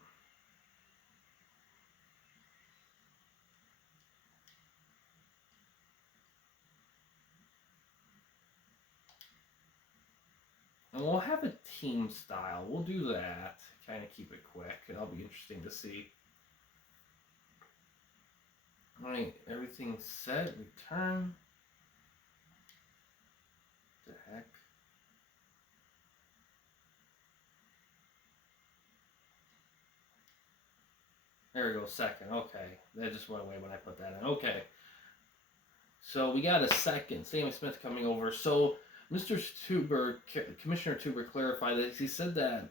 And we'll have a team style. We'll do that. Kind of keep it quick. It'll be interesting to see. Alright, everything's set. Return. The heck? There we go, second. Okay. That just went away when I put that in. Okay. So we got a second. Sammy Smith coming over. So Mr. Tuber, Commissioner Tuber clarified this. He said that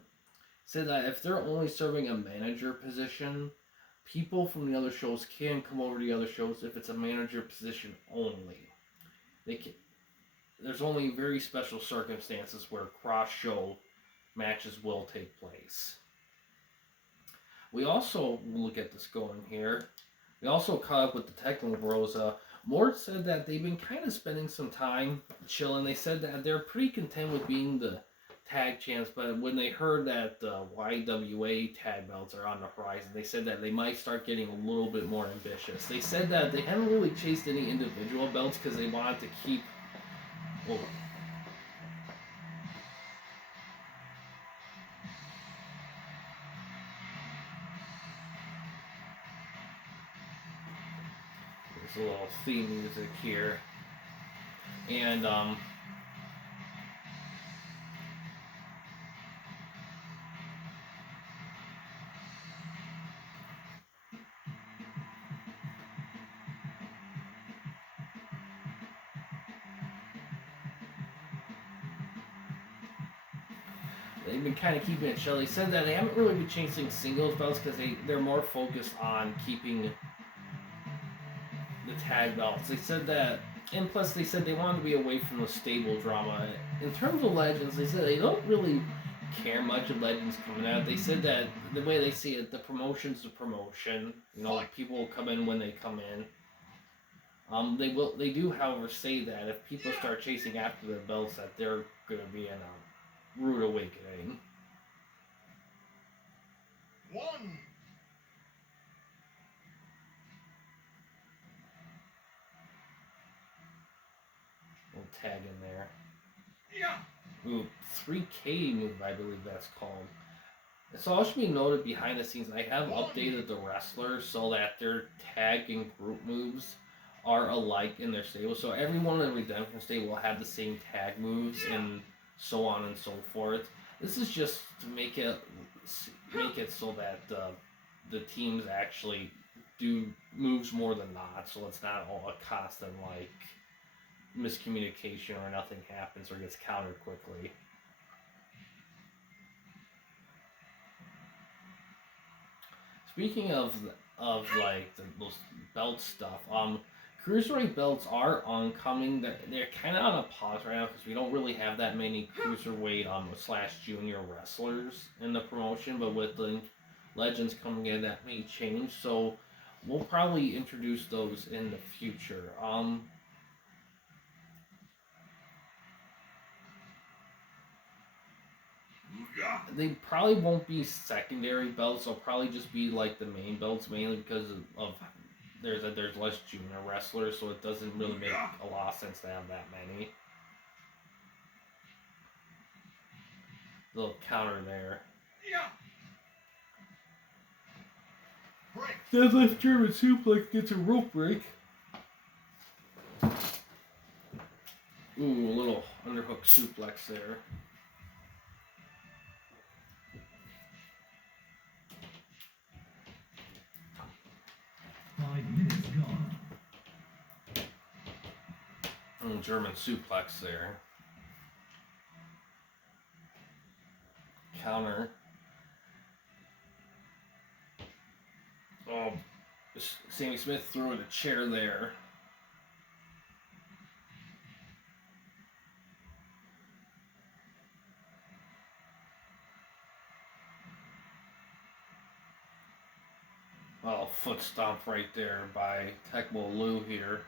if they're only serving a manager position, people from the other shows can come over to the other shows if it's a manager position only. They can. There's only very special circumstances where cross-show matches will take place. We also will get this going here. We also caught up with the Tecmo Bros. Mort said that they've been kind of spending some time chilling. They said that they're pretty content with being the tag champs, but when they heard that the YWA tag belts are on the horizon, they said that they might start getting a little bit more ambitious. They said that they haven't really chased any individual belts because they wanted to keep... Well, there's a little theme music here. And, they've been kind of keeping it chill. They said that they haven't really been chasing singles belts because they're more focused on keeping the tag belts. They said that, and plus they said they wanted to be away from the stable drama. In terms of Legends, they said they don't really care much of Legends coming out. They said that the way they see it, the promotion's the promotion. You know, people will come in when they come in. They do, however, say that if people start chasing after their belts, that they're going to be in a rude awakening. One. We'll tag in there. Yeah. Ooh, 3K move, I believe that's called. So all should be noted behind the scenes, I have updated the wrestlers so that their tag and group moves are alike in their stable. So everyone in the Redemption stable will have the same tag moves and so on and so forth. This is just to make it so that the teams actually do moves more than not. So it's not all a constant like miscommunication or nothing happens or gets countered quickly. Speaking of like those belt stuff, cruiserweight belts are oncoming. They're kind of on a pause right now because we don't really have that many cruiserweight slash junior wrestlers in the promotion. But with the legends coming in, that may change. So we'll probably introduce those in the future. They probably won't be secondary belts. They'll probably just be like the main belts, mainly because of there's less junior wrestlers, so it doesn't really make a lot of sense to have that many. Little counter there. Deadlift German suplex gets a rope break. Ooh, a little underhook suplex there. Gone. German suplex there. Counter. Oh, Sammy Smith threw in a chair there. Oh, foot stomp right there by Tecmo Lou here.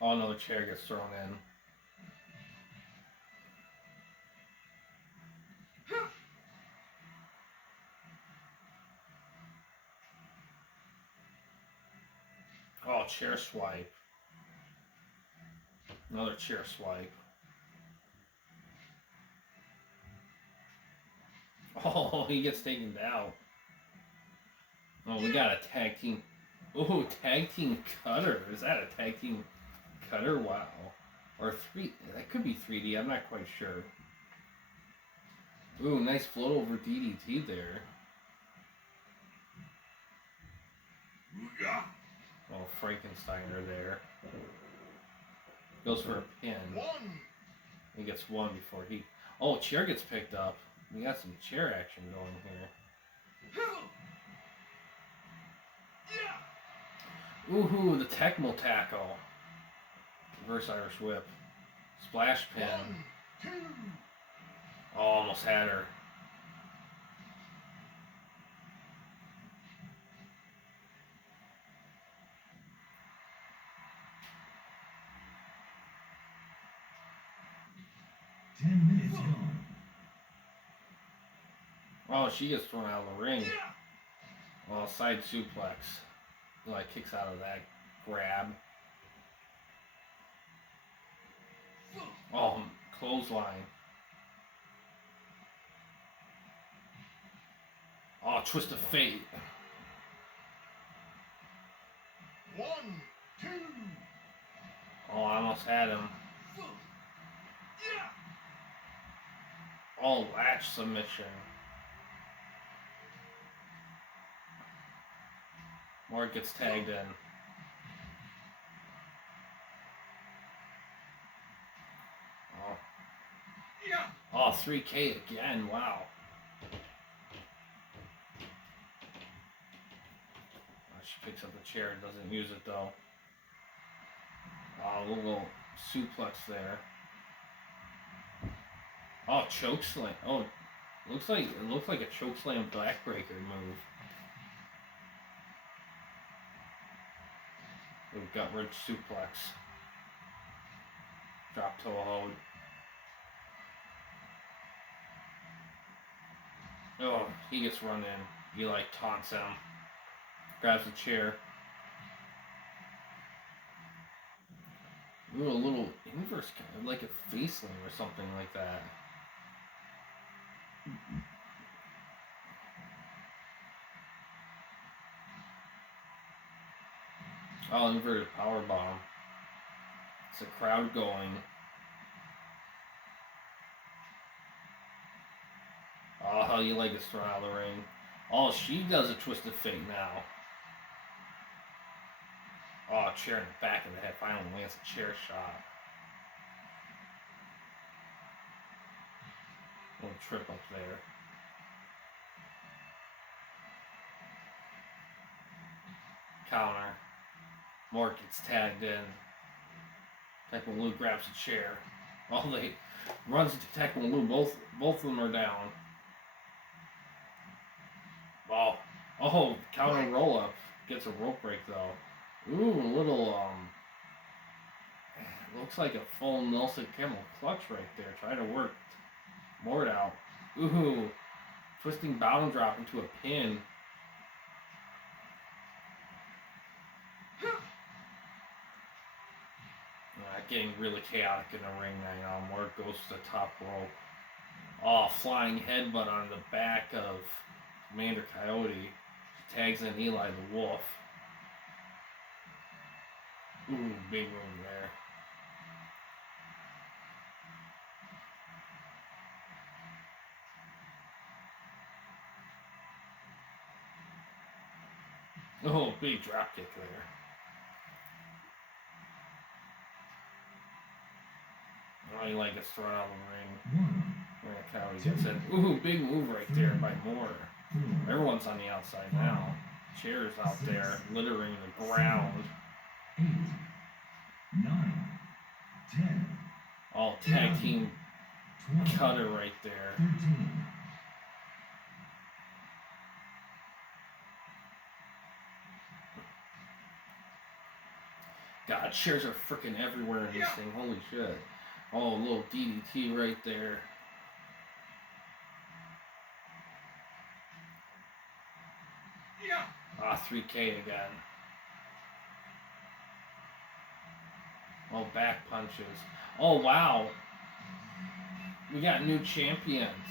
Oh no, the chair gets thrown in. Oh, chair swipe. Another chair swipe. Oh, he gets taken down. Oh, we got a tag team. Oh, tag team cutter. Is that a tag team cutter? Wow. Or that could be 3D. I'm not quite sure. Ooh, nice float over DDT there. Oh, Frankensteiner there. Goes for a pin. He gets one before he... Oh, chair gets picked up. We got some chair action going here. Ooh, the Tecmo tackle. Reverse Irish whip. Splash pin. Oh, almost had her. Gone. Oh, she gets thrown out of the ring. Oh, side suplex. Like kicks out of that grab. Oh, clothesline. Oh, twist of fate. 1, 2. Oh, I almost had him. Oh, latch submission. Mark gets tagged in. Oh, 3K again. Wow. Oh, she picks up the chair and doesn't use it though. Oh, a little suplex there. Oh, choke slam. Oh, looks like a choke slam backbreaker move. Ooh, gut wrench suplex. Drop toe hold. Oh, he gets run in. He like taunts him. Grabs the chair. Ooh, a little inverse, like a face slam or something like that. Oh, inverted power bomb. It's a crowd going. Oh, how you like us thrown out of the ring. Oh, she does a twisted fate now. Oh, chair in the back of the head. Finally lands a chair shot. Little trip up there. Counter. Mark gets tagged in. Tekmo Lou grabs a chair. Oh, they runs into Tekmo Lou. Both of them are down. Oh, counter roll up. Gets a rope break though. Ooh, a little looks like a full Nelson Camel clutch right there. Trying to work Mort out. Ooh, twisting bottom drop into a pin. Getting really chaotic in the ring now. Mort goes to the top rope. Oh, flying headbutt on the back of Commander Coyote. Tags in Eli the Wolf. Ooh, big room there. Oh, big drop kick there. Oh, you like gets thrown out of the ring. Coyote gets it. Ooh, big move right there by Moore. Everyone's on the outside now. Chairs out there, littering the ground. 8, 9, 10. All tag team cutter right there. 13. God, chairs are freaking everywhere in this thing. Holy shit. Oh, a little DDT right there. Ah, 3K again. Oh, back punches. Oh, wow. We got new champions.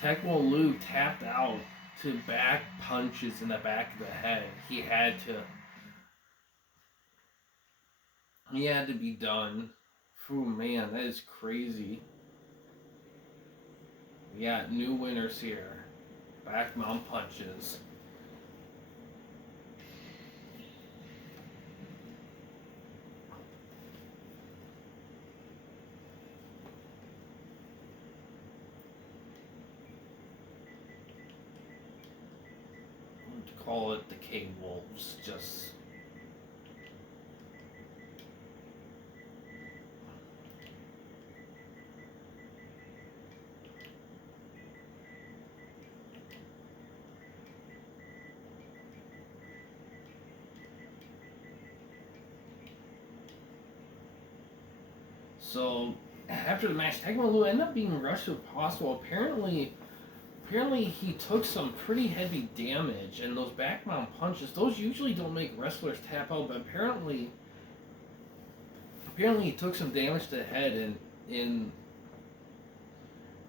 Tekmo Lou tapped out to back punches in the back of the head. He had to be done. Ooh, man, that is crazy. We got new winners here. Back mount punches. Call it the K-Wolves, just... So, after the match, Tekmo Lou ended up being rushed to the hospital. Apparently he took some pretty heavy damage, and those back mount punches, those usually don't make wrestlers tap out, but apparently he took some damage to the head, and in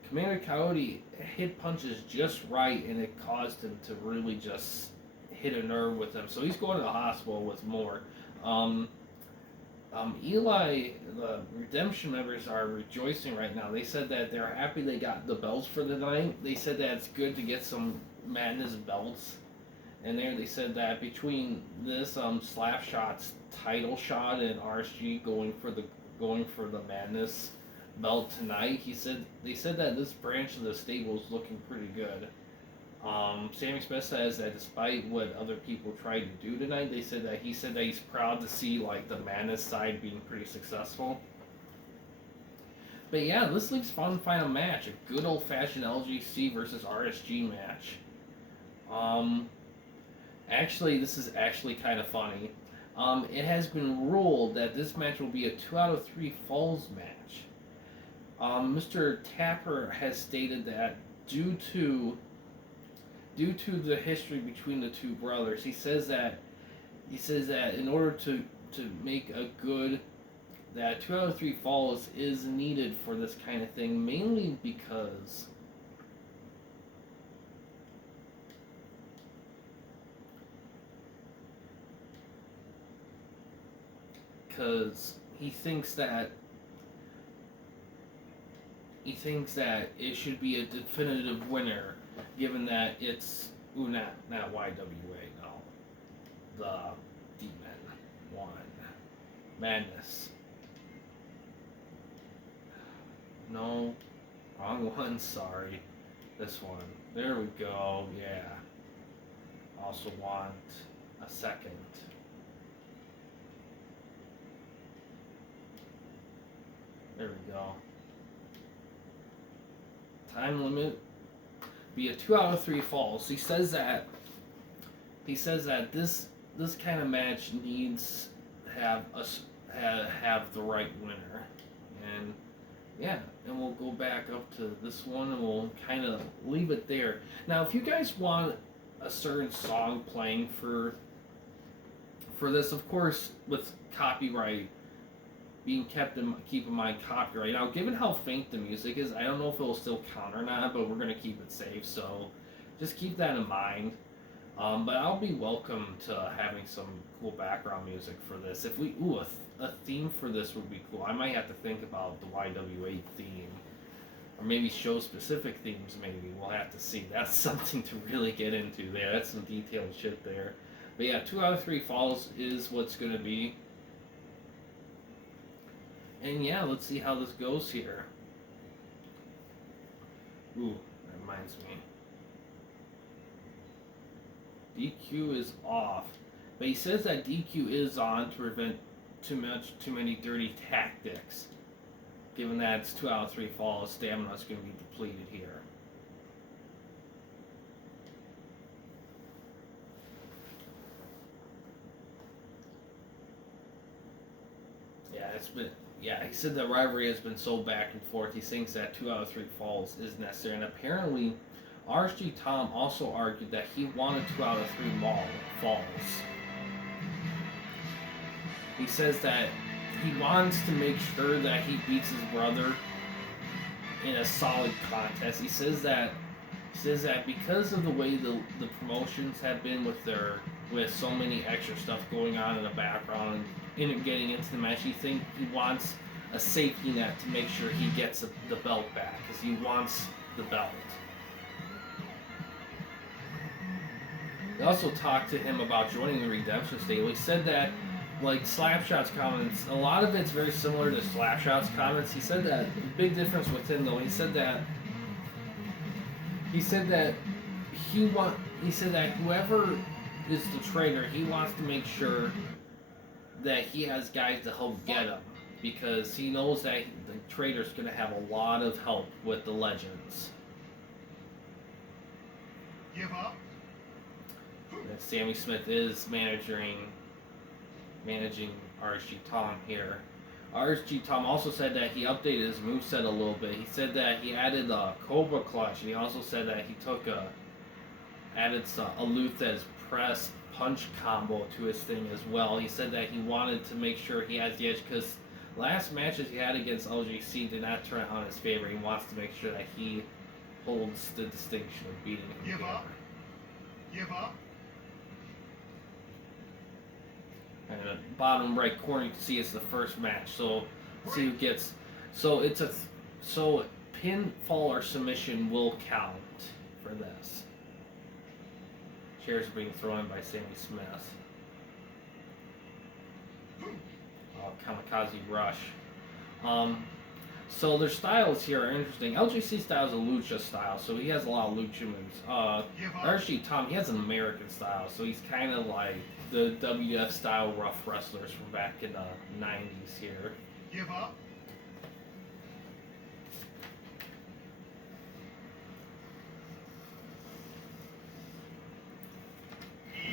Commander Coyote hit punches just right, and it caused him to really just hit a nerve with him. So he's going to the hospital with more. Eli, the Redemption members are rejoicing right now. They said that they're happy they got the belts for the night. They said that it's good to get some Madness belts. And there they said that between this Slapshot's title shot and RSG going for the Madness belt tonight, they said that this branch of the stable is looking pretty good. Sammy Smith says that despite what other people tried to do tonight, he said that he's proud to see like the Madness side being pretty successful. But yeah, this leaves fun final match, a good old fashioned LGC versus RSG match. Actually, this is actually kind of funny. It has been ruled that this match will be a 2 out of 3 falls match. Mr. Tapper has stated that due to the history between the two brothers, he says that in order to make a good, that 2 out of 3 falls is needed for this kind of thing, mainly because because he thinks that it should be a definitive winner, given that it's not YWA, no, the Demon one, Madness. No, wrong one. Sorry, this one. There we go. Yeah. Also want a second. There we go. Time limit be a 2 out of 3 falls. He says that this kind of match needs to have the right winner, and yeah, and we'll go back up to this one and we'll kind of leave it there. Now, if you guys want a certain song playing for this, of course, with copyright being keep in mind copyright. Now, given how faint the music is, I don't know if it will still count or not, but we're gonna keep it safe. So, just keep that in mind. But I'll be welcome to having some cool background music for this. If we a theme for this would be cool. I might have to think about the YWA theme, or maybe show specific themes. Maybe we'll have to see. That's something to really get into there. That's some detailed shit there. But yeah, 2 out of 3 falls is what's gonna be. And yeah, let's see how this goes here. Ooh, that reminds me. DQ is off. But he says that DQ is on to prevent too many dirty tactics. Given that it's 2 out of 3 falls, stamina is going to be depleted here. Yeah, he said the rivalry has been so back and forth. He thinks that 2 out of 3 falls is necessary. And apparently, RSG Tom also argued that he wanted 2 out of 3 falls. He says that he wants to make sure that he beats his brother in a solid contest. He says that because of the way the promotions have been with so many extra stuff going on in the background and getting into the match, he wants a safety net to make sure he gets the belt back, because he wants the belt. They also talked to him about joining the Redemption Stable. He said that, like Slapshot's comments, a lot of it's very similar to Slapshot's comments. He said that the big difference with him, though, he said that whoever is the trader, he wants to make sure that he has guys to help get him, because he knows that the trader's going to have a lot of help with the legends. Give up. And Sammy Smith is managing RSG Tom here. RSG Tom also said that he updated his moveset a little bit. He said that he added a Cobra Clutch, and he also said that he added a Luthez press punch combo to his thing as well. He said that he wanted to make sure he has the edge, because last matches he had against LGC did not turn out in his favor. He wants to make sure that he holds the distinction of beating him. Give up. And the bottom right corner, you can see it's the first match. So see who gets. So pinfall or submission will count for this. Chairs being thrown by Sammy Smith. Oh, kamikaze rush. So their styles here are interesting. LGC style is a lucha style, so he has a lot of lucha moves. RSG Tom, he has an American style, so he's kind of like the WF style rough wrestlers from back in the 90s here. Give up.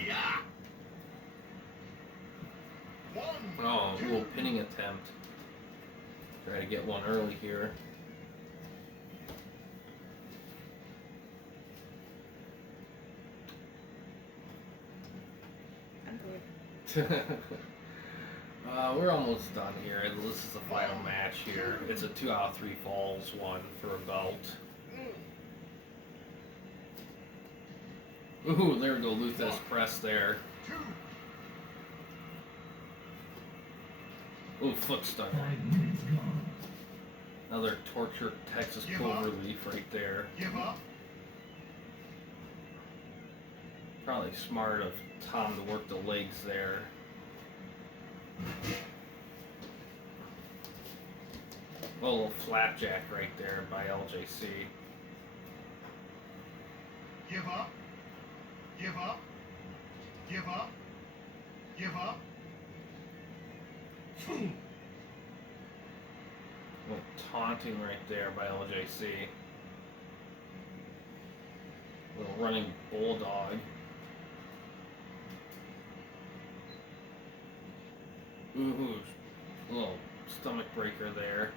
Yeah. Oh, a little pinning attempt. Try to get one early here. We're almost done here. This is the final match here. It's a 2 out of 3 falls one for a belt. Ooh, there we go. Luthez press there. Oh, foot stunner. 5 minutes gone. Another torture Texas Give clover up. leaf right there. Give up. Probably smart of Tom to work the legs there. A little flapjack right there by LJC. Give up. Give up. Give up. Give up. A little taunting right there by LJC. A little running bulldog. Ooh, a little stomach breaker there.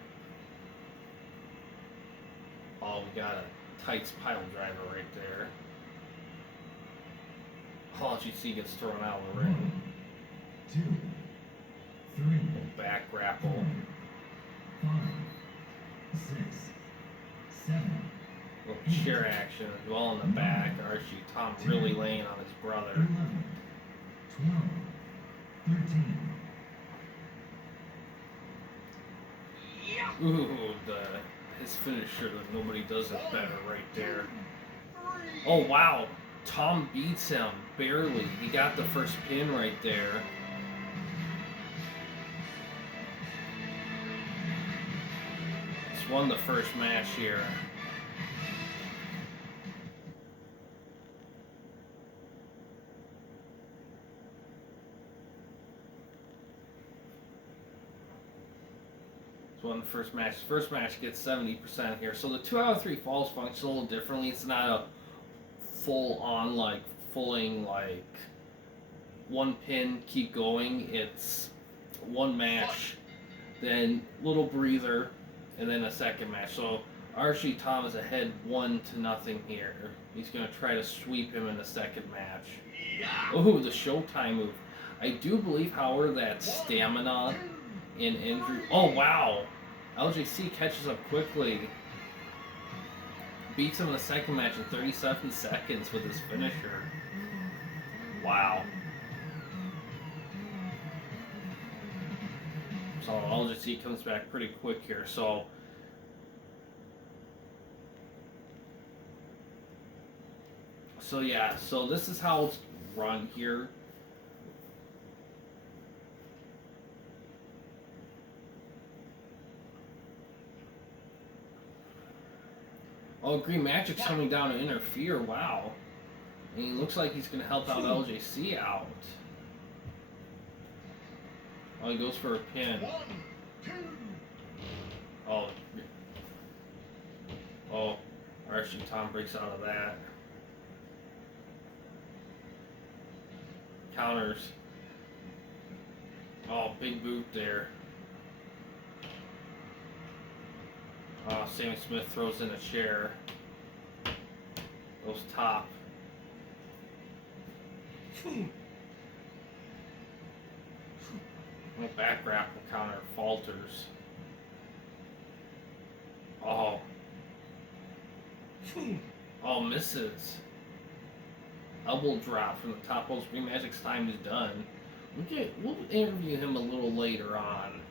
Oh, we got a tights pile driver right there. LGC gets thrown out of the ring. 1, 2, 3, Little back grapple. 4, 5, 6, 7, Little chair action as well in the back. Archie Tom really laying on his brother. 11, 12, 13. Ooh, his finisher, nobody does it better right there. Oh wow, Tom beats him barely. He got the first pin right there. He's won the first match here. Won the first match. First match gets 70% here. So the 2 out of 3 falls function a little differently. It's not a full on like one pin, keep going. It's one match, then little breather, and then a second match. So Archie Tom is ahead 1-0 here. He's gonna try to sweep him in the second match. Oh, the Showtime move. I do believe, however, that stamina in injury. Oh wow, LJC catches up quickly. Beats him in the second match in 37 seconds with his finisher. Wow. So LJC comes back pretty quick here. So yeah, so this is how it's run here. Oh, Green Magic's coming down to interfere. Wow. And he looks like he's going to help out LJC out. Oh, he goes for a pin. 1, 2. Oh. Oh. Archie Tom breaks out of that. Counters. Oh, big boot there. Oh, Sammy Smith throws in a chair. Goes top. My back grapple counter falters. Oh. Oh, misses. Elbow drop from the top post. Green Magic's time is done. We'll interview him a little later on.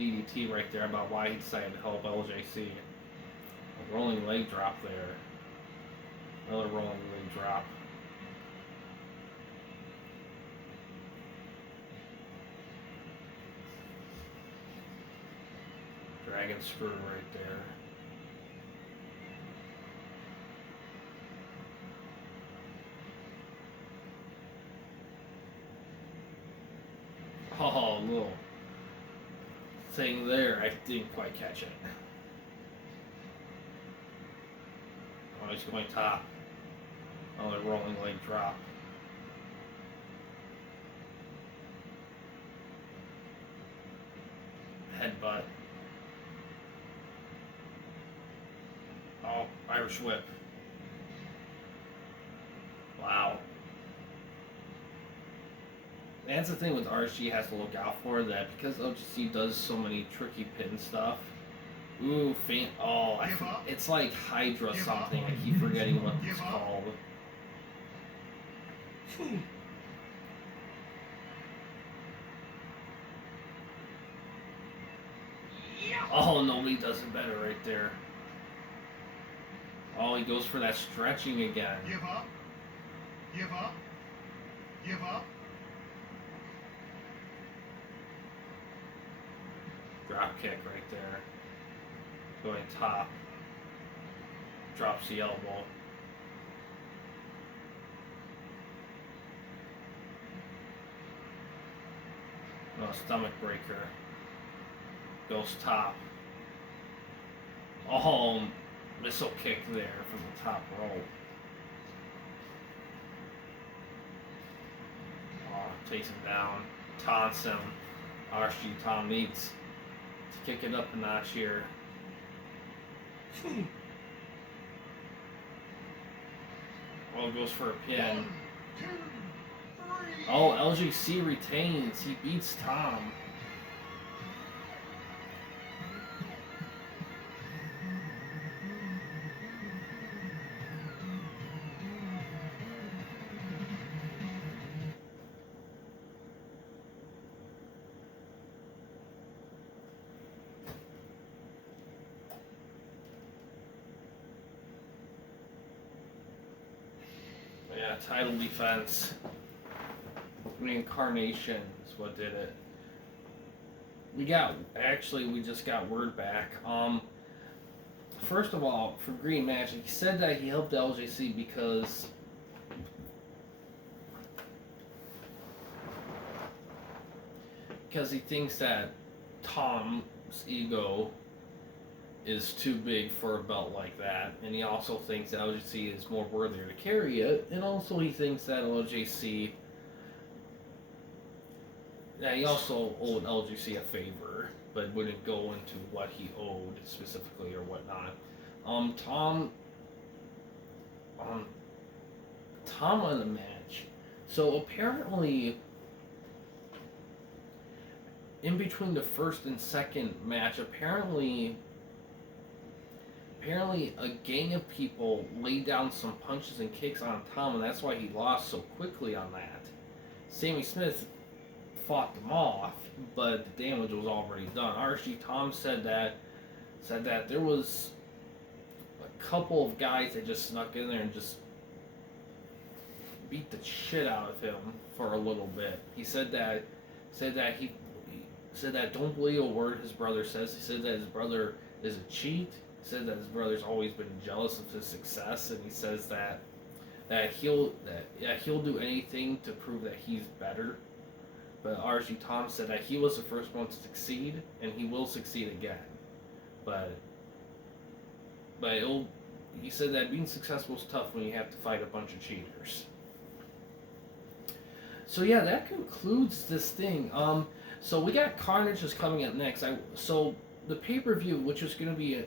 DDT right there about why he decided to help LJC. A rolling leg drop there. Another rolling leg drop. Dragon screw right there. Oh, little thing there. I didn't quite catch it. Oh, he's going top. Another rolling leg drop. Headbutt. Oh, Irish whip. Wow. That's the thing with RSG has to look out for, that because OGC does so many tricky pin stuff. Ooh, faint. Oh, it's like Hydra something. I keep forgetting what it's called. Oh, nobody does it better right there. Oh, he goes for that stretching again. Give up. Give up. Give up. Drop kick right there. Going top. Drops the elbow. No, stomach breaker. Goes top. Oh, missile kick there from the top rope. Oh, takes him down. Taunts him. RG Tom needs to kick it up a notch here. Oh, goes for a pin. 1, 2, 3. Oh, LGC retains. He beats Tom. Yeah, title defense. Reincarnation is what did it. We just got word back. First of all, for Green Magic, he said that he helped the LJC because he thinks that Tom's ego is too big for a belt like that, and he also thinks that LJC is more worthy to carry it, and also he thinks that LJC. Yeah, he also owed LGC a favor, but wouldn't go into what he owed specifically or whatnot. Tom won the match. So apparently, in between the first and second match, apparently a gang of people laid down some punches and kicks on Tom, and that's why he lost so quickly on that. Sammy Smith fought them off, but the damage was already done. RSG Tom said that there was a couple of guys that just snuck in there and just beat the shit out of him for a little bit. He said that don't believe a word his brother says. He said that his brother is a cheat. He said that his brother's always been jealous of his success, and he says that he'll do anything to prove that he's better. But RG Tom said that he was the first one to succeed, and he will succeed again. But he said that being successful is tough when you have to fight a bunch of cheaters. So yeah, that concludes this thing. So we got Carnage is coming up next. So the pay-per-view, which is going to be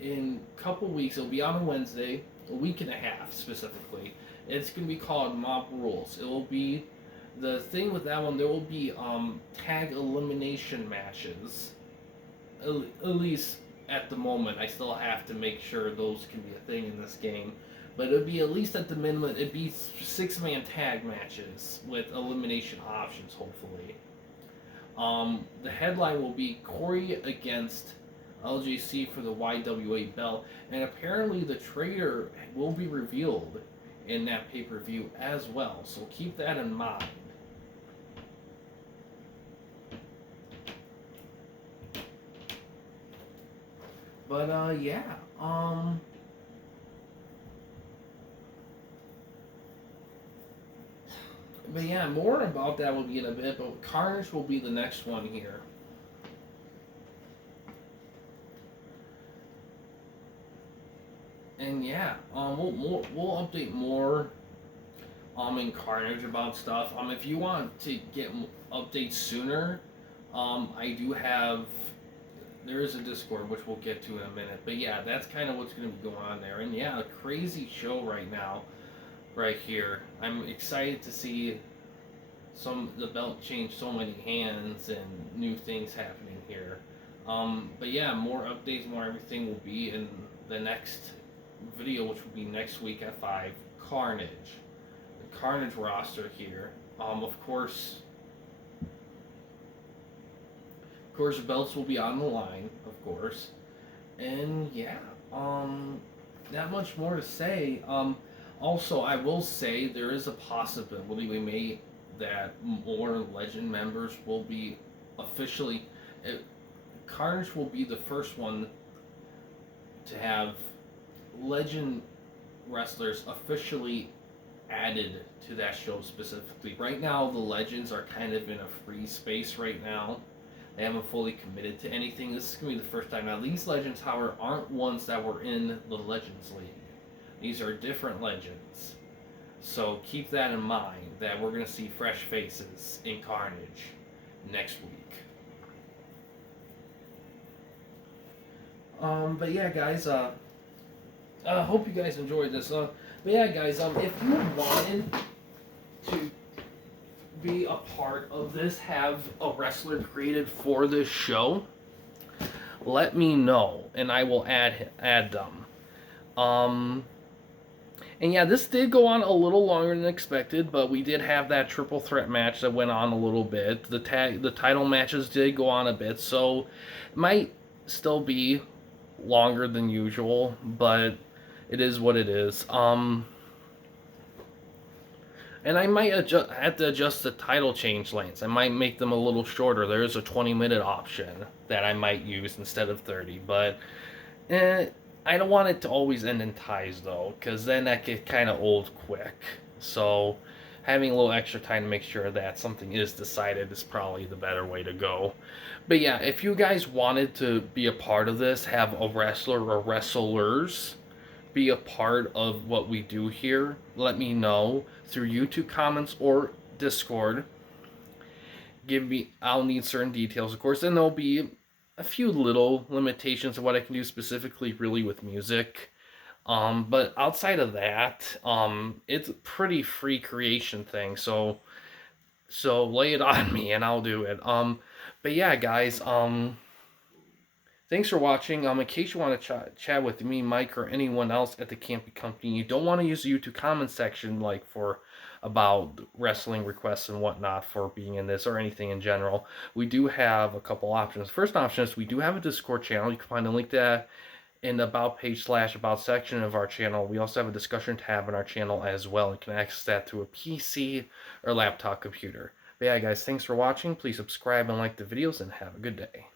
in a couple weeks, it'll be on a Wednesday, a week and a half specifically. It's going to be called Mob Rules. It will be. The thing with that one, there will be tag elimination matches. At least at the moment, I still have to make sure those can be a thing in this game. But it would be at least at the minimum, it'd be 6-man tag matches with elimination options, hopefully. The headline will be Corey against LGC for the YWA belt, and apparently the traitor will be revealed in that pay-per-view as well, so keep that in mind. But yeah, but yeah, more about that will be in a bit, but Carnage will be the next one here. And yeah, we'll update more in Carnage about stuff. If you want to get updates sooner, there is a Discord, which we'll get to in a minute. But yeah, that's kind of what's going to be going on there. And yeah, a crazy show right now, right here. I'm excited to see the belt change so many hands and new things happening here. But yeah, more updates, more everything will be in the next video, which will be next week at 5. Carnage. The Carnage roster here. Of course, Of course, belts will be on the line, of course. And yeah, not much more to say. Also, I will say there is a possibility that more Legend members will be officially. Carnage will be the first one to have Legend wrestlers officially added to that show specifically. Right now, the Legends are kind of in a free space right now. They haven't fully committed to anything. This is going to be the first time. Now, these Legends, however, aren't ones that were in the Legends League. These are different Legends. So keep that in mind, that we're going to see fresh faces in Carnage next week. But yeah, guys, hope you guys enjoyed this. But yeah, guys, if you wanted to be a part of this, have a wrestler created for this show, let me know, and I will add them. And yeah, this did go on a little longer than expected, but we did have that triple threat match that went on a little bit. The title matches did go on a bit, so it might still be longer than usual, but it is what it is. And I might have to adjust the title change lengths. I might make them a little shorter. There is a 20-minute option that I might use instead of 30, but I don't want it to always end in ties, though, because then that gets kind of old quick. So having a little extra time to make sure that something is decided is probably the better way to go. But yeah, if you guys wanted to be a part of this, have a wrestler or wrestlers be a part of what we do here, let me know through YouTube comments or Discord. I'll need certain details, of course, and there'll be a few little limitations of what I can do specifically really with music. But outside of that, it's a pretty free creation thing, so lay it on me and I'll do it. But yeah, guys, thanks for watching. In case you want to chat with me, Mike, or anyone else at the Campy Company, you don't want to use the YouTube comment section like for about wrestling requests and whatnot for being in this or anything in general. We do have a couple options. First option is we do have a Discord channel. You can find a link to that in the About page / About section of our channel. We also have a discussion tab in our channel as well. You can access that through a PC or laptop computer. But yeah, guys, thanks for watching. Please subscribe and like the videos, and have a good day.